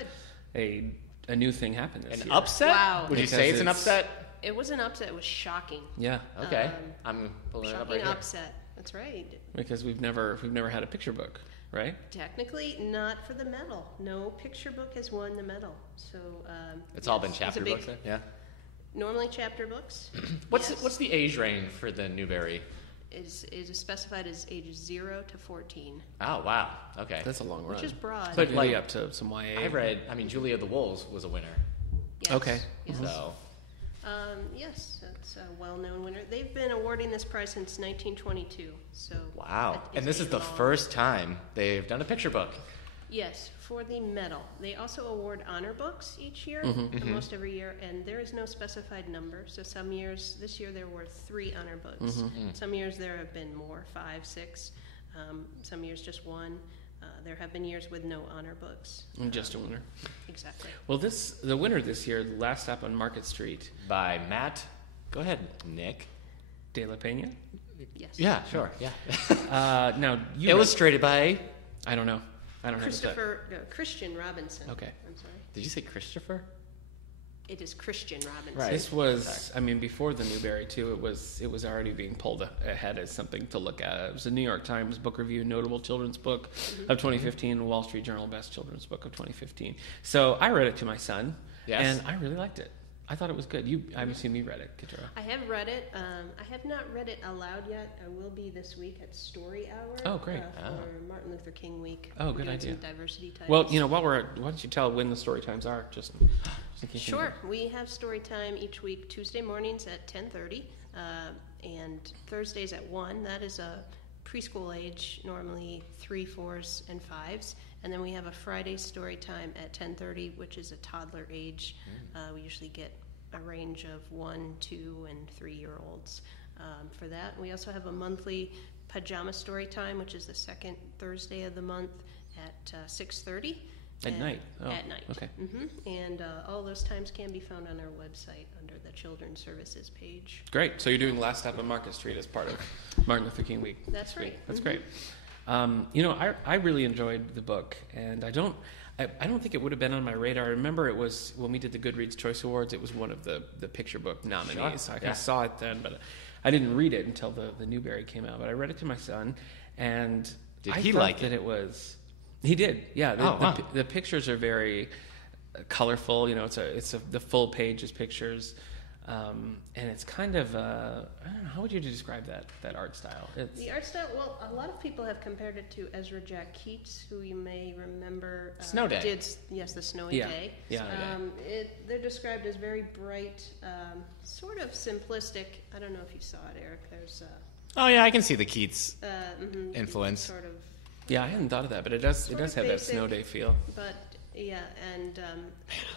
a new thing happen this An year. upset? Wow. Would you Because say it's an it's- upset? It was an upset. It was shocking. Yeah, Okay. I'm pulling it up Shocking right here. upset. That's right. because we've never had a picture book, right? Technically, not for the medal. No picture book has won the medal. So It's all yes, been it's a chapter big- books then? Yeah. Normally chapter books. What's Yes. what's the age range for the Newbery? is specified as ages 0 to 14, Oh wow. Okay. That's a long run. which is broad. But Like- like up to some YA. I read Julia of the Wolves was a winner. Yes, Okay. yes. So Yes, that's a well-known winner. They've been awarding this prize since 1922. So Wow. that And this is the long. first time they've done a picture book. Yes, for the medal. They also award honor books each year, almost every year, and there is no specified number. So some years, this year there were 3 honor books. Some years there have been more, 5, 6. Some years just 1. There have been years with no honor books. And just a winner. Exactly. Well, the winner this year, Last Stop on Market Street, By Matt. Go ahead, Nick. De La Peña. Yes. Yeah, sure. Yeah. Now, you Illustrated by. I don't know. I don't Christian Robinson. Okay. I'm sorry. Did you say Christopher? It is Christian Robinson. Right. This was, I mean, before the Newbery too. It was already being pulled ahead as something to look at. It was a New York Times Book Review Notable Children's Book of 2015, Wall Street Journal Best Children's Book of 2015. So I read it to my son, and I really liked it. I thought it was good. I assume you read it, Keturah. I have read it. I have not read it aloud yet. I will be this week at Story Hour. Oh, great. For Martin Luther King Week. Oh, We're good doing idea. Some diversity titles. Well, why don't you tell when the story times are? Just in case you know. Sure. We have story time each week, Tuesday mornings at 10:30, and Thursdays at 1. That is a preschool age, normally 3, 4s, and 5s. And then we have a Friday story time at 10:30, which is a toddler age. We usually get a range of 1, 2, and 3-year-olds for that. We also have a monthly pajama story time, which is the second Thursday of the month at 6:30. At night? Oh, at night. Okay. And all those times can be found on our website under the Children's Services page. Great. So you're doing Last Stop on Market Street as part of Martin Luther King Week. That's right. That's great. I really enjoyed the book, and I don't think it would have been on my radar. I remember it was when we did the Goodreads Choice Awards. It was one of the picture book nominees. Sure. I saw it then, but I didn't read it until the Newbery came out. But I read it to my son, and Did I he thought like that it? it was. He did. Yeah. The pictures are very colorful. It's the full page is pictures. And it's kind of, I don't know, how would you describe that art style? The art style, well, a lot of people have compared it to Ezra Jack Keats, who you may remember. Snow Day. The Snowy Day. Yeah. They're described as very bright, sort of simplistic. I don't know if you saw it, Eric. There's Oh, yeah, I can see the Keats influence. sort of. Yeah, I hadn't thought of that, but it does have basic, that snow day feel. But yeah, and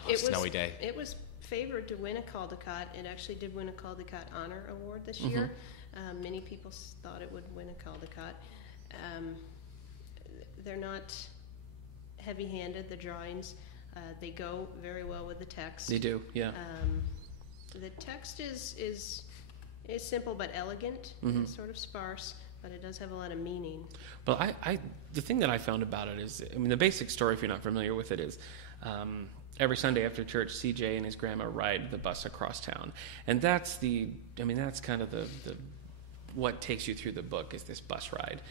I love Snowy Day. It was favored to win a Caldecott. It actually did win a Caldecott Honor Award this year. Many people thought it would win a Caldecott. They're not heavy-handed, the drawings. They go very well with the text. They do, yeah. The text is simple but elegant. It's sort of sparse, but it does have a lot of meaning. Well, the thing that I found about it is, I mean, the basic story, if you're not familiar with it, is every Sunday after church, CJ and his grandma ride the bus across town, and that's kind of the what takes you through the book is this bus ride.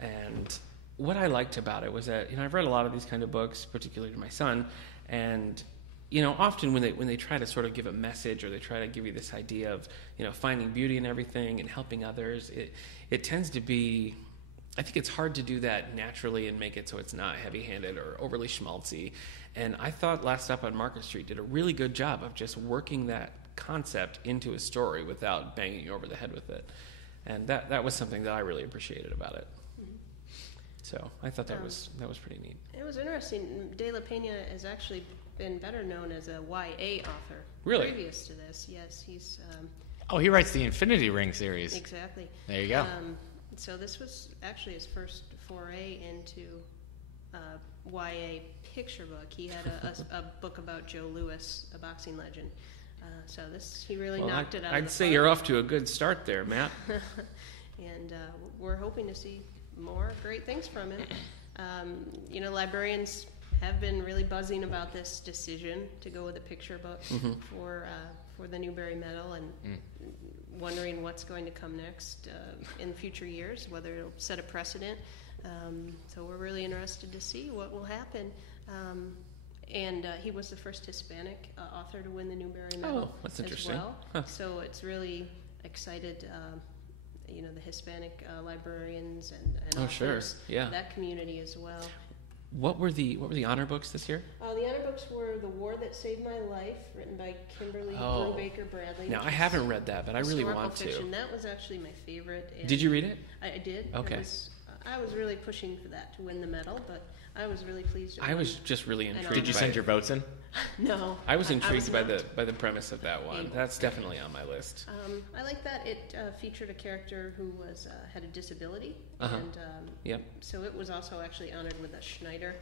And what I liked about it was that I've read a lot of these kind of books, particularly to my son, and often when they try to sort of give a message or they try to give you this idea of finding beauty in everything and helping others, it tends to be. I think it's hard to do that naturally and make it so it's not heavy-handed or overly schmaltzy. And I thought Last Stop on Market Street did a really good job of just working that concept into a story without banging you over the head with it. And that was something that I really appreciated about it. So I thought that was pretty neat. It was interesting. De La Peña has actually been better known as a YA author. Really? Previous to this, yes. He's... he writes the Infinity Ring series. Exactly. There you go. So this was actually his first foray into YA picture book. He had a book about Joe Louis, a boxing legend. So he really knocked it out of the I'd say park. you're off to a good start there, Matt. And we're hoping to see more great things from him. Librarians have been really buzzing about this decision to go with a picture book for the Newbery Medal and wondering what's going to come next in future years, whether it'll set a precedent. So we're really interested to see what will happen. And he was the first Hispanic author to win the Newbery Medal. Oh, that's as interesting. well. Huh. So it's really excited, the Hispanic librarians and Oh, sure. authors, Yeah. that community as well. What were the honor books this year? The honor books were The War That Saved My Life, written by Kimberly Brubaker Bradley. Now, I haven't read that, but I really want to. Fiction. That was actually my favorite. Did you read it? I did. Okay. I was really pushing for that to win the medal, but I was really pleased. I was just really intrigued. Did you send your votes in? No. I was intrigued by the premise of that one. That's definitely on my list. I like that it featured a character who had a disability, and so it was also actually honored with a Schneider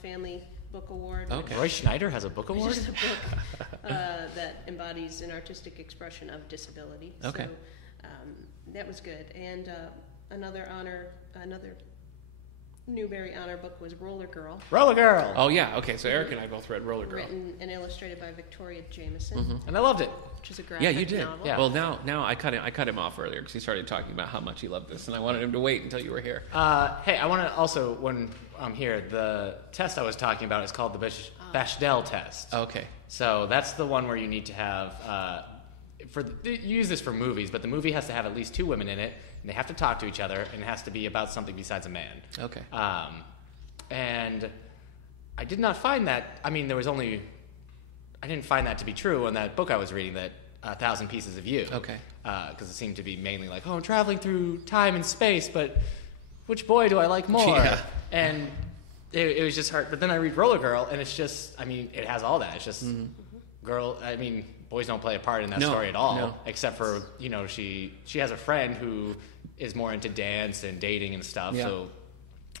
Family Book Award. Okay. Roy Schneider has a book award? Which is a book that embodies an artistic expression of disability. Okay. So that was good. And another Newbery honor book was Roller Girl. Roller Girl! Oh, yeah. Okay, so Eric and I both read Roller Girl. Written and illustrated by Victoria Jameson. And I loved it. Which is a graphic Yeah, you did. novel. Yeah. Well, now I cut him off earlier because he started talking about how much he loved this, and I wanted him to wait until you were here. Hey, I want to also, when I'm here, the test I was talking about is called the Bechdel test. Okay. So that's the one where you need to have, you use this for movies, but the movie has to have at least 2 women in it, and they have to talk to each other, and it has to be about something besides a man. Okay. And I did not find that, I didn't find that to be true in that book I was reading, that 1,000 Pieces of You. Okay. Because it seemed to be mainly like, I'm traveling through time and space, but which boy do I like more? Yeah. And it was just hard. But then I read Roller Girl, and it's just, it has all that. It's just boys don't play a part in that story at all, except for, she has a friend who is more into dance and dating and stuff. Yeah. So,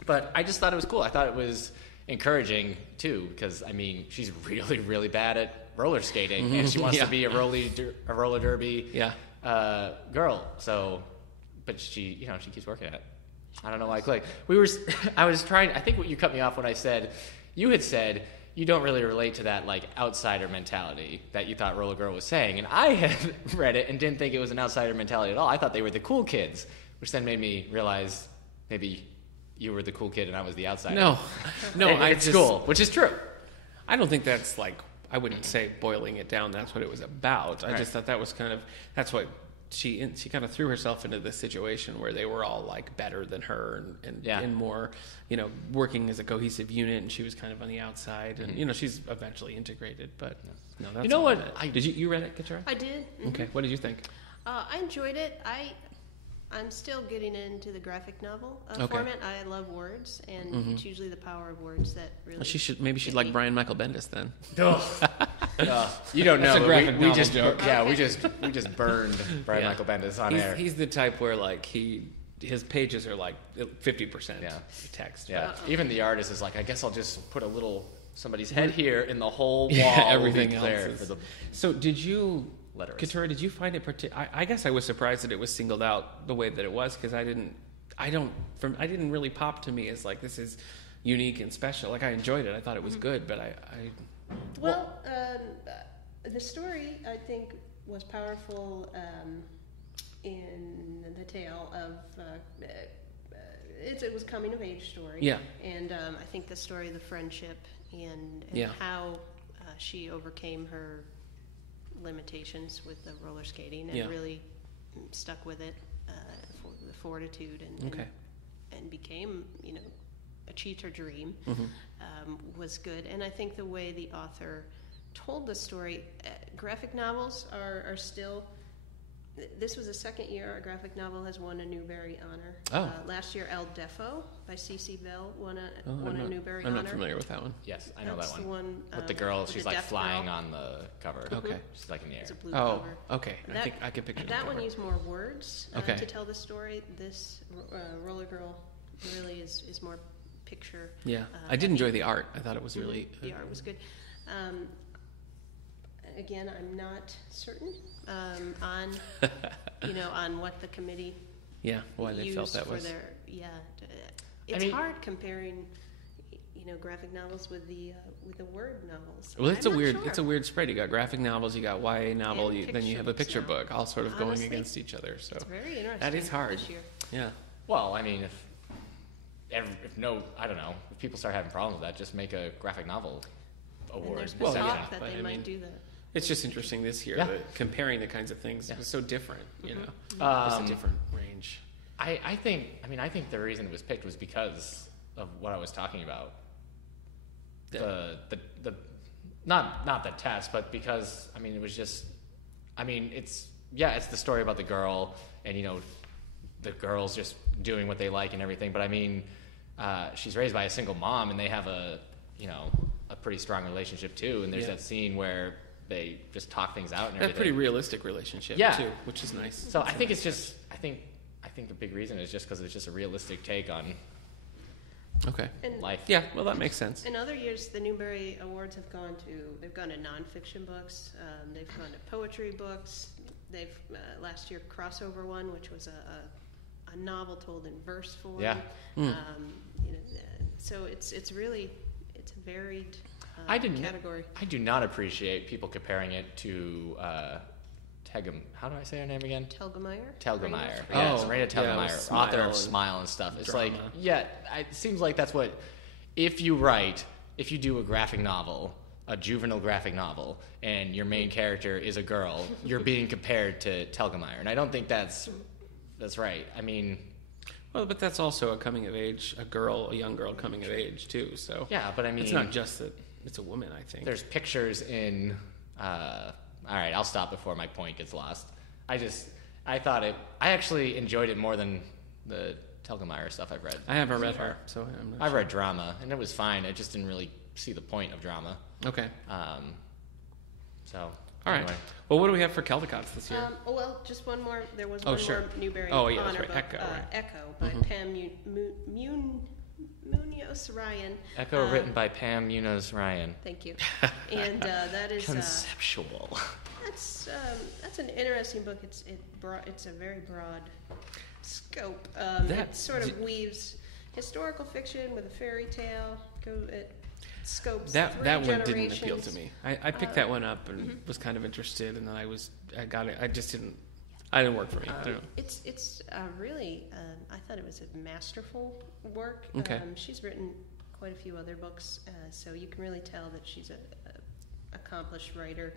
but I just thought it was cool. I thought it was encouraging too, because she's really, really bad at roller skating, and she wants to be a roller derby girl. So, but she keeps working at it. I don't know why I clicked. I was trying. I think what you cut me off when you had said you don't really relate to that like outsider mentality that you thought Roller Girl was saying, and I had read it and didn't think it was an outsider mentality at all. I thought they were the cool kids, which then made me realize maybe you were the cool kid and I was the outsider. No, it's cool, which is true. I don't think that's like, I wouldn't say boiling it down. That's what it was about. I just thought that was that's what she kind of threw herself into this situation where they were all like better than her and more, working as a cohesive unit, and she was kind of on the outside, and she's eventually integrated. But no, that's what? Did you read it, Katara? I did. Mm-hmm. Okay, what did you think? I enjoyed it. I'm still getting into the graphic novel format. I love words, and it's usually the power of words that really. Well, she'd like Brian Michael Bendis then. You don't know. That's a graphic we novel just joke. we just burned Brian Michael Bendis on air. He's the type where like his pages are like 50% text. Yeah, even the artist is like, I guess I'll just put a little somebody's head here, and the whole wall. Everything will be else there is. for the. So did you? Letters. Katura, did you find it I guess I was surprised that it was singled out the way that it was, because I didn't really pop to me as like, this is unique and special. Like, I enjoyed it. I thought it was good, but the story I think was powerful in the tale of it was a coming of age story. Yeah. And I think the story of the friendship and how she overcame her limitations with the roller skating and really stuck with it for the fortitude and became, achieved her dream was good. And I think the way the author told the story, graphic novels are still. This was the second year a graphic novel has won a Newbery honor. Last year, El Defo by C.C. Bell won a Newbery honor. I'm not familiar with that one. Yes, I know That's that the one with the girl. with She's the like deaf flying girl. on the cover. Okay. She's like in the air. It's a blue cover. Okay. I That- think I can picture That one used more words Okay. to tell the story. This Roller Girl really is more picture. Yeah, I did enjoy the art. I thought it was really. The art was good. Again, I'm not certain on on what the committee why they felt used that for was. their It's hard comparing graphic novels with the word novels. Well, it's I'm a not weird sure. it's a weird spread. You got graphic novels, you got YA novel, And then you have a picture picture books book, now. all sort of going Honestly, against each other. So It's very interesting. that is hard. This year. Yeah. Well, I mean, if people start having problems with that, just make a graphic novel And award. there's been Well, talk yeah, that but they I might mean- do that. It's just interesting this year, that comparing the kinds of things was so different. It's a different range. I think the reason it was picked was because of what I was talking about. the not the test, but because I mean it was just, I mean it's the story about the girl, and the girl's just doing what they like and everything, but I mean she's raised by a single mom, and they have a pretty strong relationship too, and there's that scene where they just talk things out and everything. A pretty realistic relationship too, which is nice. So I think it's just I think the big reason is just because it's just a realistic take on life. Yeah, well, that makes sense. In other years, the Newbery Awards have gone to nonfiction books. They've gone to poetry books. They've last year Crossover won, which was a novel told in verse form. Yeah. So it's a varied category. I do not appreciate people comparing it to how do I say her name again? Telgemeier. Yes, Raina Telgemeier, author of Smile and stuff. It's drama. It seems like that's what, if you do a graphic novel, a juvenile graphic novel, and your main character is a girl, you're being compared to Telgemeier. And I don't think that's right. I mean... Well, but that's also a coming of age, a young girl coming of age, too. So yeah, but I mean... It's not just that it's a woman, I think. There's pictures in... all right, I'll stop before my point gets lost. I actually enjoyed it more than the Telgemeier stuff I've read. I haven't read her, so I'm not I've read drama, and it was fine. I just didn't really see the point of drama. Okay. So, all right. Anyway. Well, what do we have for Caldecots this year? Just one more. There was more Newbery honor book, Echo, Echo by Pam Munoz Ryan. Echo, written by Pam Munoz Ryan. Thank you. And that is conceptual. That's an interesting book. It's a very broad scope. It sort of weaves historical fiction with a fairy tale. It scopes that one didn't generations. appeal to me. I picked that one up and was kind of interested, and then I got it. I just didn't. I didn't work for me. I don't know. It's really. I thought it was a masterful work. Okay. She's written quite a few other books, so you can really tell that she's a accomplished writer.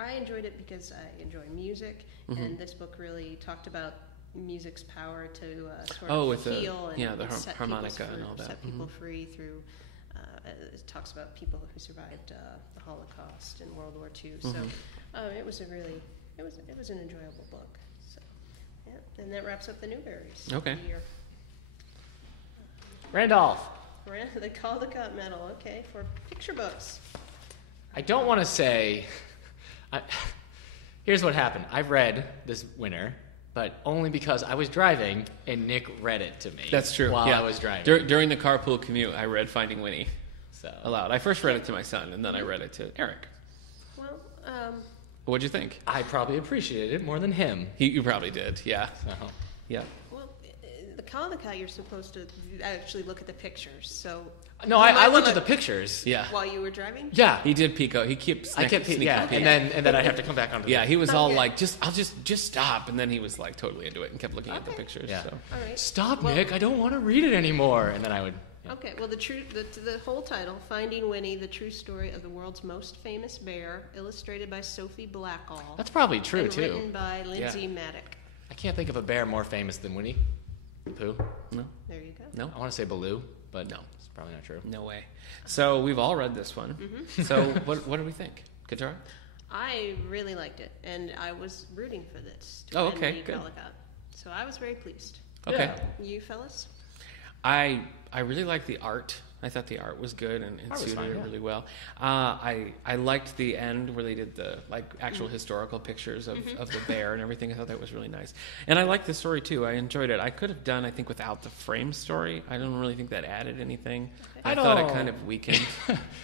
I enjoyed it because I enjoy music, and this book really talked about music's power to sort of heal and set harmonica and all that. Set people free through. It talks about people who survived the Holocaust and World War II. So it was it was an enjoyable book. So yeah, and that wraps up the Newberries. Okay. For the year. Randolph. The Caldecott Medal. Okay, for picture books. I don't want to say... here's what happened. I read this winner, but only because I was driving and Nick read it to me. That's true. While I was driving. During the carpool commute, I read Finding Winnie aloud. I first read it to my son, and then I read it to Eric. Well, what'd you think? I probably appreciated it more than him. You probably did, yeah. So. Yeah. Well, the Caldecott, you're supposed to actually look at the pictures, so... No, I looked at the pictures. Yeah. While you were driving? Yeah. He did peek out. He kept sneaking peek. And then I have to come back onto he was all like, I'll just stop. And then he was like totally into it and kept looking at the pictures. Yeah. So. All right. Stop, Nick. I don't want to read it anymore. And then I would... Yeah. Okay, well, the whole title, Finding Winnie, the True Story of the World's Most Famous Bear, illustrated by Sophie Blackall. That's probably true, and too. Written by Lindsay Maddock. I can't think of a bear more famous than Winnie the Pooh. No. There you go. No. I want to say Baloo, but no. It's probably not true. No way. So we've all read this one. So what do we think? Katara? I really liked it, and I was rooting for this. Oh, okay, good. Caldecott. So I was very pleased. Okay. Yeah. You fellas? I really liked the art. I thought the art was good and it suited it really well. I liked the end where they did the actual historical pictures of the bear and everything. I thought that was really nice. And I liked the story too. I enjoyed it. I could have done, I think, without the frame story. I don't really think that added anything. Okay. I thought it kind of weakened.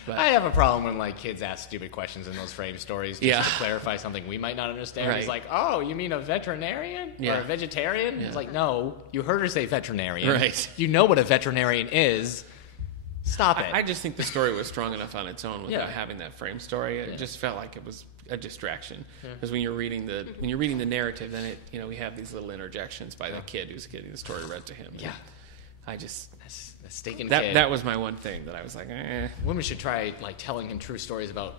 But I have a problem when kids ask stupid questions in those frame stories just to clarify something we might not understand. Right. It's like, oh, you mean a veterinarian or a vegetarian? Yeah. It's like, no, you heard her say veterinarian. Right. You know what a veterinarian is. Stop it. I just think the story was strong enough on its own without having that frame story. It just felt like it was a distraction. Because when you're reading the narrative, then we have these little interjections by the kid who's getting the story read to him. Yeah. That's stinking kid. That was my one thing that I was like, eh. Women should try telling him true stories about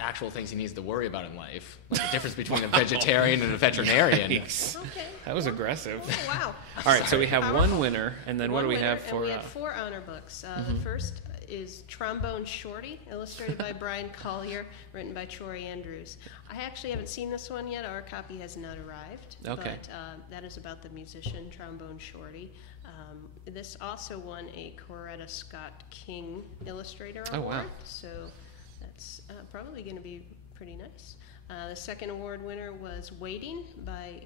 actual things he needs to worry about in life. Like the difference between a vegetarian and a veterinarian. Yikes. Okay. That was aggressive. Oh, wow. All right, so we have one winner, and then what do we have for... And we have 4 honor books. The first is Trombone Shorty, illustrated by Brian Collier, written by Troy Andrews. I actually haven't seen this one yet. Our copy has not arrived. Okay. But that is about the musician Trombone Shorty. This also won a Coretta Scott King Illustrator Award. Oh, wow. So that's probably going to be pretty nice. The second award winner was Waiting, by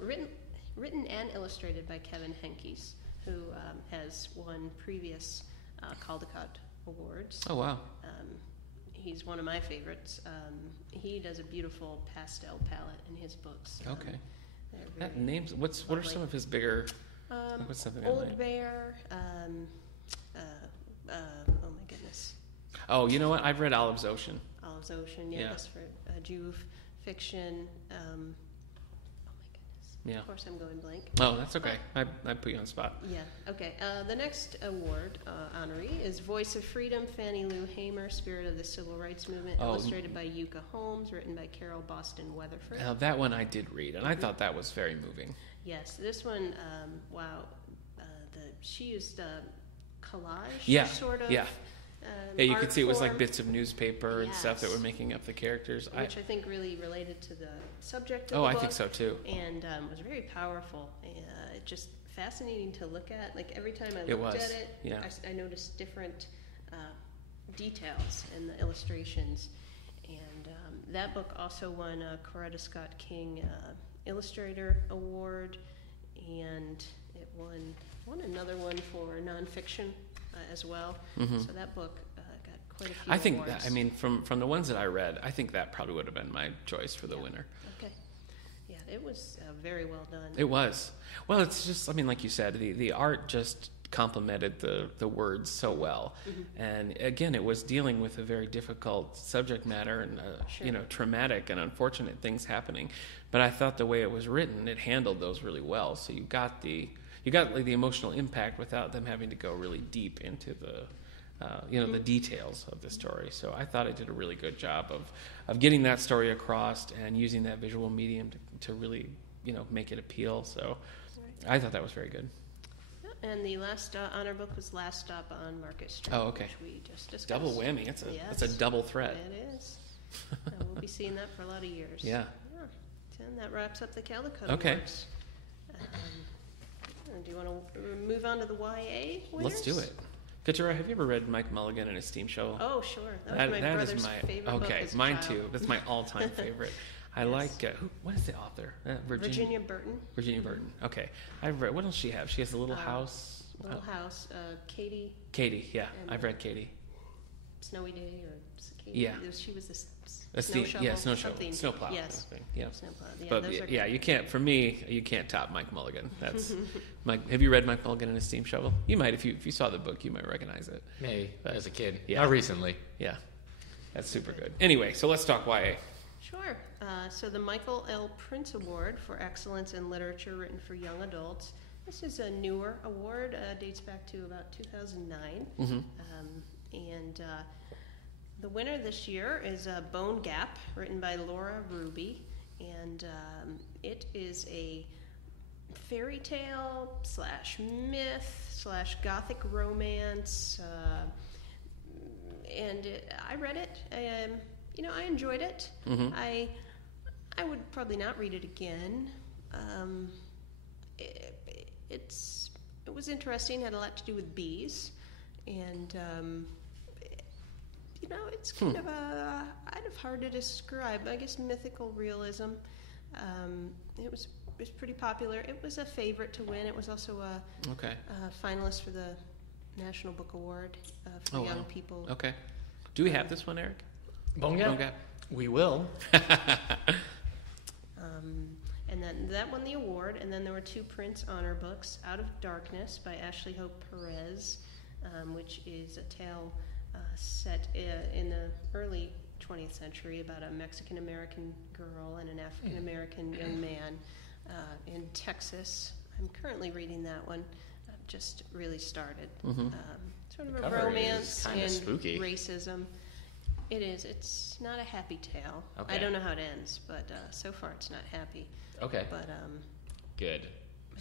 written and illustrated by Kevin Henkes, who has won previous Caldecott Awards. Oh, wow. He's one of my favorites. He does a beautiful pastel palette in his books. Okay. That names. What are some of his bigger? What's something Old Bear. Oh my goodness. Oh, you know what? I've read Olive's Ocean. Olive's Ocean. Yeah, that's for Juve fiction. Oh my goodness. Yeah. Of course, I'm going blank. Oh, that's okay. I put you on the spot. Yeah. Okay. The next award honoree is Voice of Freedom, Fannie Lou Hamer, Spirit of the Civil Rights Movement, illustrated by Yuka Holmes, written by Carol Boston Weatherford. That one I did read, and I thought that was very moving. Yes, this one. Wow. She used collage. Yeah. Sort of. Yeah. Yeah, you art could see it was like form. bits of newspaper and stuff that Yes. were making up the characters. Which I think really related to the subject of Oh, the I book. think so too. And was very powerful. Just fascinating to look at. Like every time I It looked was, at it, yeah. I noticed different details in the illustrations. And that book also won a Coretta Scott King Illustrator Award, and it won another one for nonfiction as well. Mm-hmm. So that book got quite a few I think awards. that, I mean, from the ones that I read, I think that probably would have been my choice for the winner. Okay. Yeah, it was very well done. It was. Well, it's just, I mean, like you said, the art just complemented the words so well. Mm-hmm. And again, it was dealing with a very difficult subject matter and, Sure. traumatic and unfortunate things happening. But I thought the way it was written, it handled those really well. So you got like the emotional impact without them having to go really deep into the the details of the story. So I thought it did a really good job of getting that story across and using that visual medium to really make it appeal. So I thought that was very good. Yeah, and the last honor book was Last Stop on Market Street. Oh, okay. Which we just discussed. Double whammy. That's a double threat. It is. We'll be seeing that for a lot of years. Yeah. And that wraps up the Caldecott Okay. Awards. Do you want to move on to the YA winners? Let's do it. Katura, have you ever read Mike Mulligan and his Steam Shovel? Oh, sure. That was my brother's favorite book okay, as a mine child. too. That's my all-time favorite. I like what is the author? Virginia Burton. Virginia Burton. Okay, I've read. What else she have? She has a Little House. Little House. Katie. Katie, yeah, And, I've read Katie. Snowy Day or Katie. Yeah. She was this Snow shovel. Snow shovel. something. Snowplow. Yes. Thing. Yeah. Snowplow. Yeah, But those are yeah, good. you can't. For me, you can't top Mike Mulligan. That's Mike. Have you read Mike Mulligan and his Steam Shovel? You might, if you saw the book, you might recognize it. Maybe as a kid. Yeah. Not recently. Yeah, that's super good. Anyway, so let's talk YA. Sure. So the Michael L. Prince Award for Excellence in Literature Written for Young Adults. This is a newer award, dates back to about 2009. Mm-hmm. And the winner this year is Bone Gap, written by Laura Ruby. And it is a fairy tale / myth / gothic romance. And I read it. I enjoyed it. Mm-hmm. I would probably not read it again. It was interesting. Had a lot to do with bees, and it's kind of hard to describe. I guess mythical realism. It was pretty popular. It was a favorite to win. It was also a finalist for the National Book Award for young people. Okay. Do we have this one, Eric? Bone Gap? We will. And then that won the award. And then there were 2 Prince honor books: Out of Darkness by Ashley Hope Perez, which is a tale set in the early 20th century about a Mexican-American girl and an African-American young man in Texas. I'm currently reading that one. I've just really started. Mm-hmm. Sort of The a cover romance is kinda and spooky. racism. It is. It's not a happy tale. Okay. I don't know how it ends, but so far it's not happy. Okay. But Good.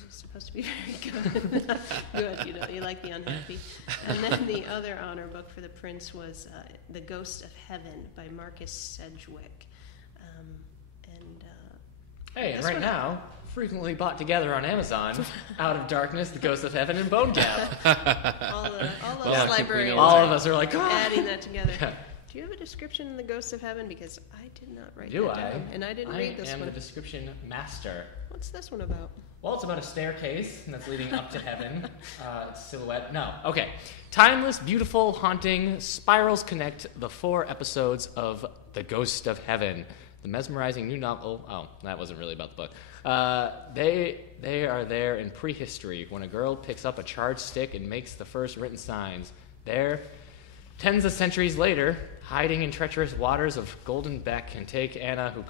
It's supposed to be very good. Good, you like the unhappy. And then the other honor book for the prince was The Ghost of Heaven by Marcus Sedgwick. Hey, and right now, frequently bought together on Amazon, Out of Darkness, The Ghost of Heaven, and Bone Gap. all those librarians all of us are like, adding that together. Yeah. Do you have a description in The Ghost of Heaven? Because I did not write that down. And I didn't read this one. I am the description master. What's this one about? Well, it's about a staircase that's leading up to heaven. It's silhouette. No. Okay. Timeless, beautiful, haunting, spirals connect the 4 episodes of The Ghost of Heaven. The mesmerizing new novel. Oh, that wasn't really about the book. They are there in prehistory when a girl picks up a charged stick and makes the first written signs. There, tens of centuries later, hiding in treacherous waters of Golden Beck, can take Anna, who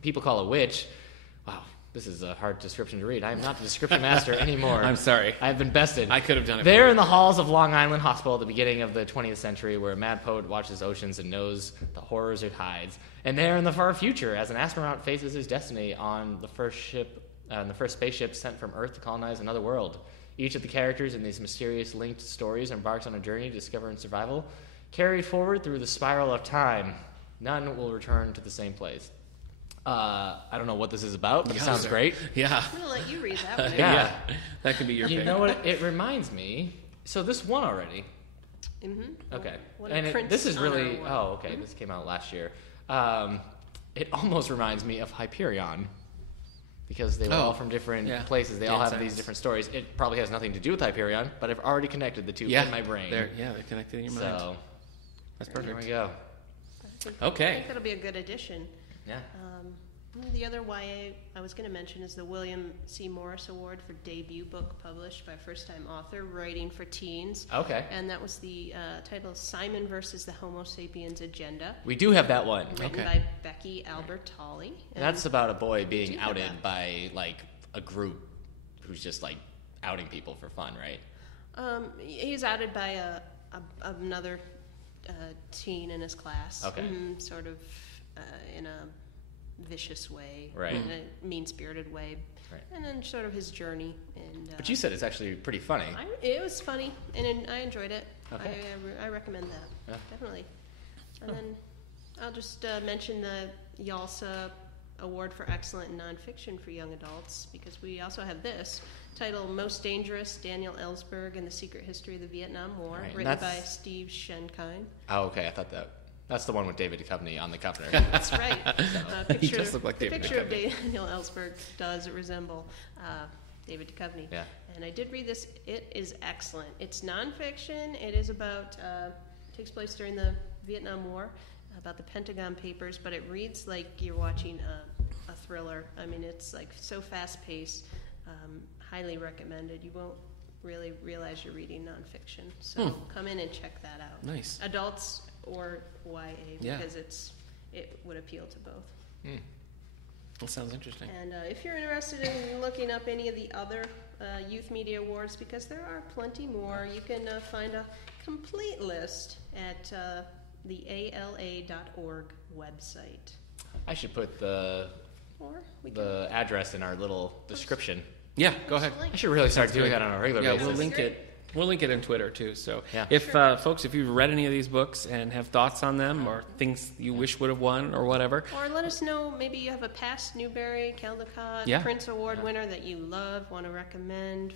people call a witch. Wow, this is a hard description to read. I am not the description master anymore. I'm sorry. I have been bested. I could have done it. There in the halls of Long Island Hospital at the beginning of the 20th century, where a mad poet watches oceans and knows the horrors it hides. And there in the far future, as an astronaut faces his destiny on the first spaceship sent from Earth to colonize another world. Each of the characters in these mysterious linked stories embarks on a journey to discover and survival, carried forward through the spiral of time. None will return to the same place. I don't know what this is about, but it sounds great. Yeah. I'm going to let you read that one. Yeah. That could be your pick. You know what? It reminds me. So this won already. Mm-hmm. Okay. And this is really... Honor Oh, okay. Mm-hmm. This came out last year. It almost reminds me of Hyperion. Because they were all from different places. They all have these different stories. It probably has nothing to do with Hyperion, but I've already connected the two in my brain. They're connected in your mind. So, that's perfect. There we go. Okay. I think that'll be a good addition. Yeah. The other YA I was going to mention is the William C. Morris Award for Debut Book published by a first-time author writing for teens. Okay. And that was the title Simon versus the Homo Sapiens Agenda. We do have that one. Written by Becky Albertalli. And that's about a boy being outed by, like, a group who's just, like, outing people for fun, right? He's outed by another teen in his class. Okay. Sort of in a vicious way, right? In a mean-spirited way, right. And then sort of his journey. And but you said it's actually pretty funny. It was funny, and I enjoyed it. Okay. I recommend that, definitely. And then I'll just mention the YALSA Award for Excellent Nonfiction for Young Adults, because we also have this title, Most Dangerous, Daniel Ellsberg and the Secret History of the Vietnam War, written by Steve Schenkein. Oh, okay. I thought that's the one with David Duchovny on the cover. That's right. He does look like David Duchovny. The picture of Daniel Ellsberg does resemble David Duchovny. Yeah. And I did read this. It is excellent. It's nonfiction. It is about, takes place during the Vietnam War, about the Pentagon Papers, but it reads like you're watching a thriller. I mean, it's like so fast-paced, highly recommended. You won't really realize you're reading nonfiction. So come in and check that out. Nice. Adults or YA, because it would appeal to both. That sounds interesting. And if you're interested in looking up any of the other youth media awards, because there are plenty more, you can find a complete list at the ALA.org website. I should put the address in our little description. Yeah, go ahead. I should really start doing that on a regular basis. We'll link it. We'll link it on Twitter, too. So if folks, if you've read any of these books and have thoughts on them or things you wish would have won or whatever. Or let us know, maybe you have a past Newbery, Caldecott, Prince Award winner that you love, want to recommend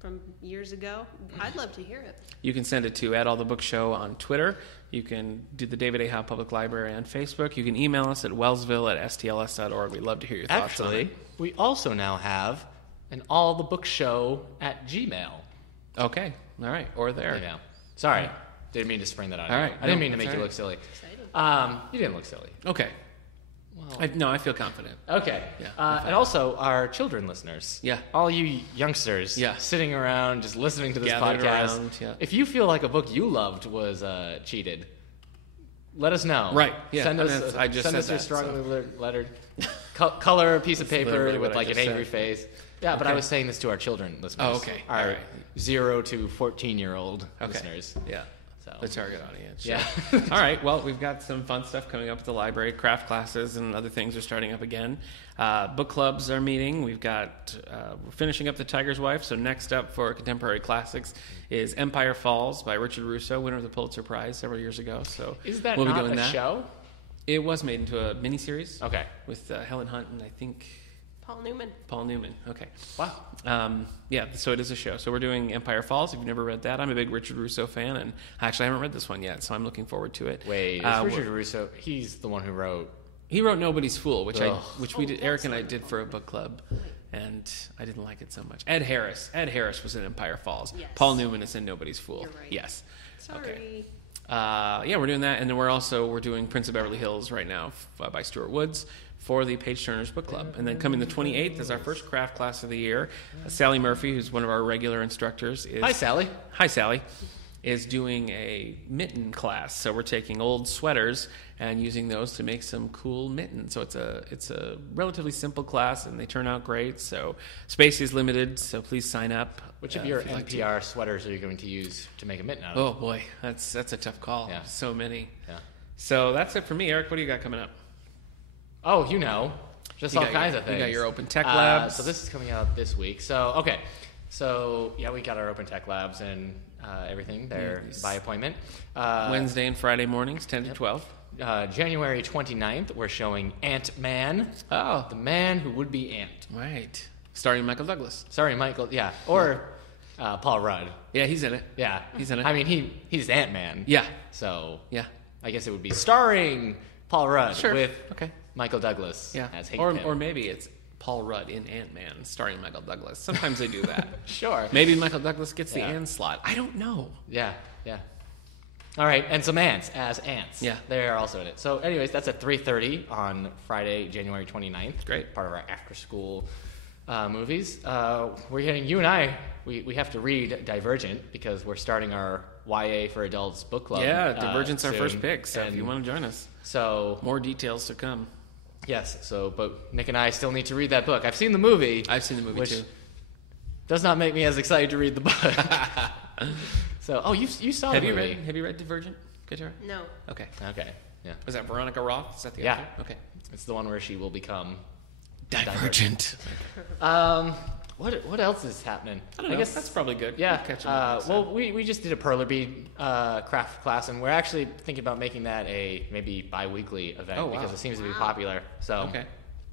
from years ago. I'd love to hear it. You can send it to @AllTheBookShow on Twitter. You can do the David A. Howe Public Library on Facebook. You can email us at wellsville@stls.org. We'd love to hear your thoughts on it. We also now have an allthebookshow @gmail. Okay. All right. Or there. Email. Sorry. Didn't mean to spring that on you. All right. I didn't mean to make you look silly. You didn't look silly. Okay. Well, I feel confident. Okay. Yeah, and also our children listeners. Yeah. All you youngsters sitting around just listening to this podcast. Around, If you feel like a book you loved was cheated, let us know. Right. Yeah. Send us your strongly lettered color piece of paper with like an angry face. Yeah, but I was saying this to our children listeners. Oh, okay. Our 0 to 14-year-old listeners. Yeah. So The target audience. Yeah. Sure. All right. Well, we've got some fun stuff coming up at the library. Craft classes and other things are starting up again. Book clubs are meeting. We've got we're finishing up The Tiger's Wife. So next up for Contemporary Classics is Empire Falls by Richard Russo, winner of the Pulitzer Prize several years ago. So Is that we'll not be doing a that. show? It was made into a miniseries. Okay. With Helen Hunt and I think Paul Newman. Paul Newman. Okay. Wow. Yeah, so it is a show. So we're doing Empire Falls. If you've never read that, I'm a big Richard Russo fan, and actually I haven't read this one yet, so I'm looking forward to it. Wait, is Richard Russo? He's the one who wrote. He wrote Nobody's Fool, which Ugh. we did. Eric and I did for a book club, and I didn't like it so much. Ed Harris was in Empire Falls. Yes. Paul Newman is in Nobody's Fool. You're right. Yes. Sorry. Okay. Yeah, we're doing that, and then we're doing Prince of Beverly Hills right now by Stuart Woods for the Page Turners Book Club. And then coming the 28th is our first craft class of the year. Sally Murphy, who's one of our regular instructors, is... Hi, Sally. Hi, Sally. Is doing a mitten class. So we're taking old sweaters and using those to make some cool mittens. So it's a relatively simple class, and they turn out great. So space is limited, so please sign up. Which of your if you'd like to. NPR sweaters are you going to use to make a mitten out of? Oh boy, that's a tough call. Yeah. So many. Yeah. So that's it for me, Eric. What do you got coming up? Oh, just You all got kinds your- of things. you got your Open Tech Labs. So this is coming out this week. So, okay. So, yeah, we got our Open Tech Labs and everything. They're Yes. by appointment. Wednesday and Friday mornings, 10 to 12. January 29th, we're showing Ant-Man. Oh, The Man Who Would Be Ant. right. Starring Michael Douglas. Sorry, Michael. Yeah. Or Paul Rudd. Yeah, he's in it. Yeah. He's in it. I mean, he's Ant-Man. Yeah. So, Yeah. I guess it would be starring Paul Rudd Sure. with Okay. Michael Douglas Yeah. as Hank Or Pym. maybe it's Paul Rudd in Ant-Man starring Michael Douglas. Sometimes they do that. Sure. Maybe Michael Douglas gets the Yeah. Ann slot. I don't know. Yeah, yeah. All right, and some ants as ants. Yeah. They're also in it. So anyways, that's at 3:30 on Friday, January 29th. Great. Part of our after-school movies. We're getting, you and I, we have to read Divergent because we're starting our YA for Adults book club. Yeah, Divergent's our soon. first pick, so if And you want to join us. So, More details to come. yes, but Nick and I still need to read that book. I've seen the movie. I've seen the movie which too. does not make me as excited to read the book. So, you saw Have the you movie. read Divergent, Katara? No. Okay. Okay, yeah. Was that Veronica Roth? Is that the Yeah. actor? Okay. It's the one where she will become Divergent. What else is happening? I don't know. guess That's probably good. yeah. We'll catch 'em up next time. Well, we just did a Perler Bead craft class, and we're actually thinking about making that a maybe bi-weekly event Oh, wow. because it seems to be popular. So Okay.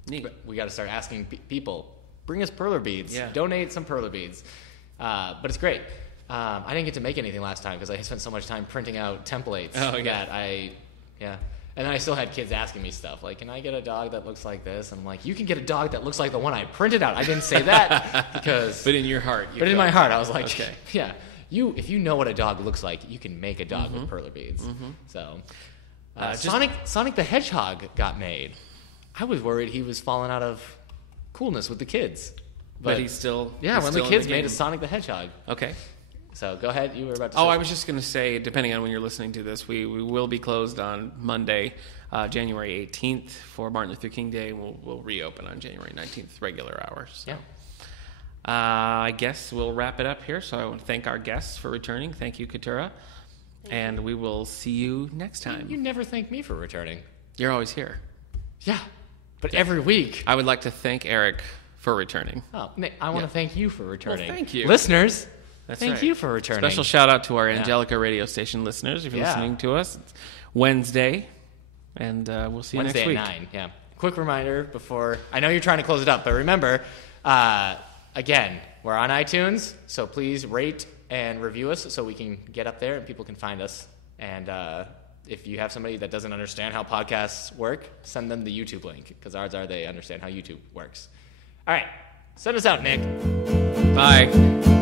Neat. we got to start asking people, bring us Perler beads, Yeah. donate some Perler beads. But it's great. I didn't get to make anything last time because I spent so much time printing out templates Oh, yeah. that and then I still had kids asking me stuff like, can I get a dog that looks like this? And I'm like, you can get a dog that looks like the one I printed out. I didn't say that because... But in your heart. But in my heart, I was like, Okay. yeah, if you know what a dog looks like, you can make a dog with Perler beads. So, Sonic the Hedgehog got made. I was worried he was falling out of coolness with the kids. But he's still... Yeah, he's when still the in kids made game. a Sonic the Hedgehog. Okay. So go ahead, you were about to Oh, say I was just going to say, depending on when you're listening to this, we will be closed on Monday, January 18th for Martin Luther King Day. We'll reopen on January 19th, regular hours. So. Yeah. I guess we'll wrap it up here. So I want to thank our guests for returning. Thank you, Katura. And we will see you next time. You never thank me for returning. You're always here. Yeah, but every week. I would like to thank Eric for returning. Oh, Nick, I want to thank you for returning. thank you. Listeners, That's thank right. you for returning. Special shout out to our Angelica radio station listeners if you're Yeah. listening to us. It's Wednesday, and we'll see you Wednesday next week. at 9, yeah. Quick reminder before... I know you're trying to close it up, but remember, again, we're on iTunes, so please rate and review us so we can get up there and people can find us. And if you have somebody that doesn't understand how podcasts work, send them the YouTube link, because odds are they understand how YouTube works. All right, send us out, Nick. Bye.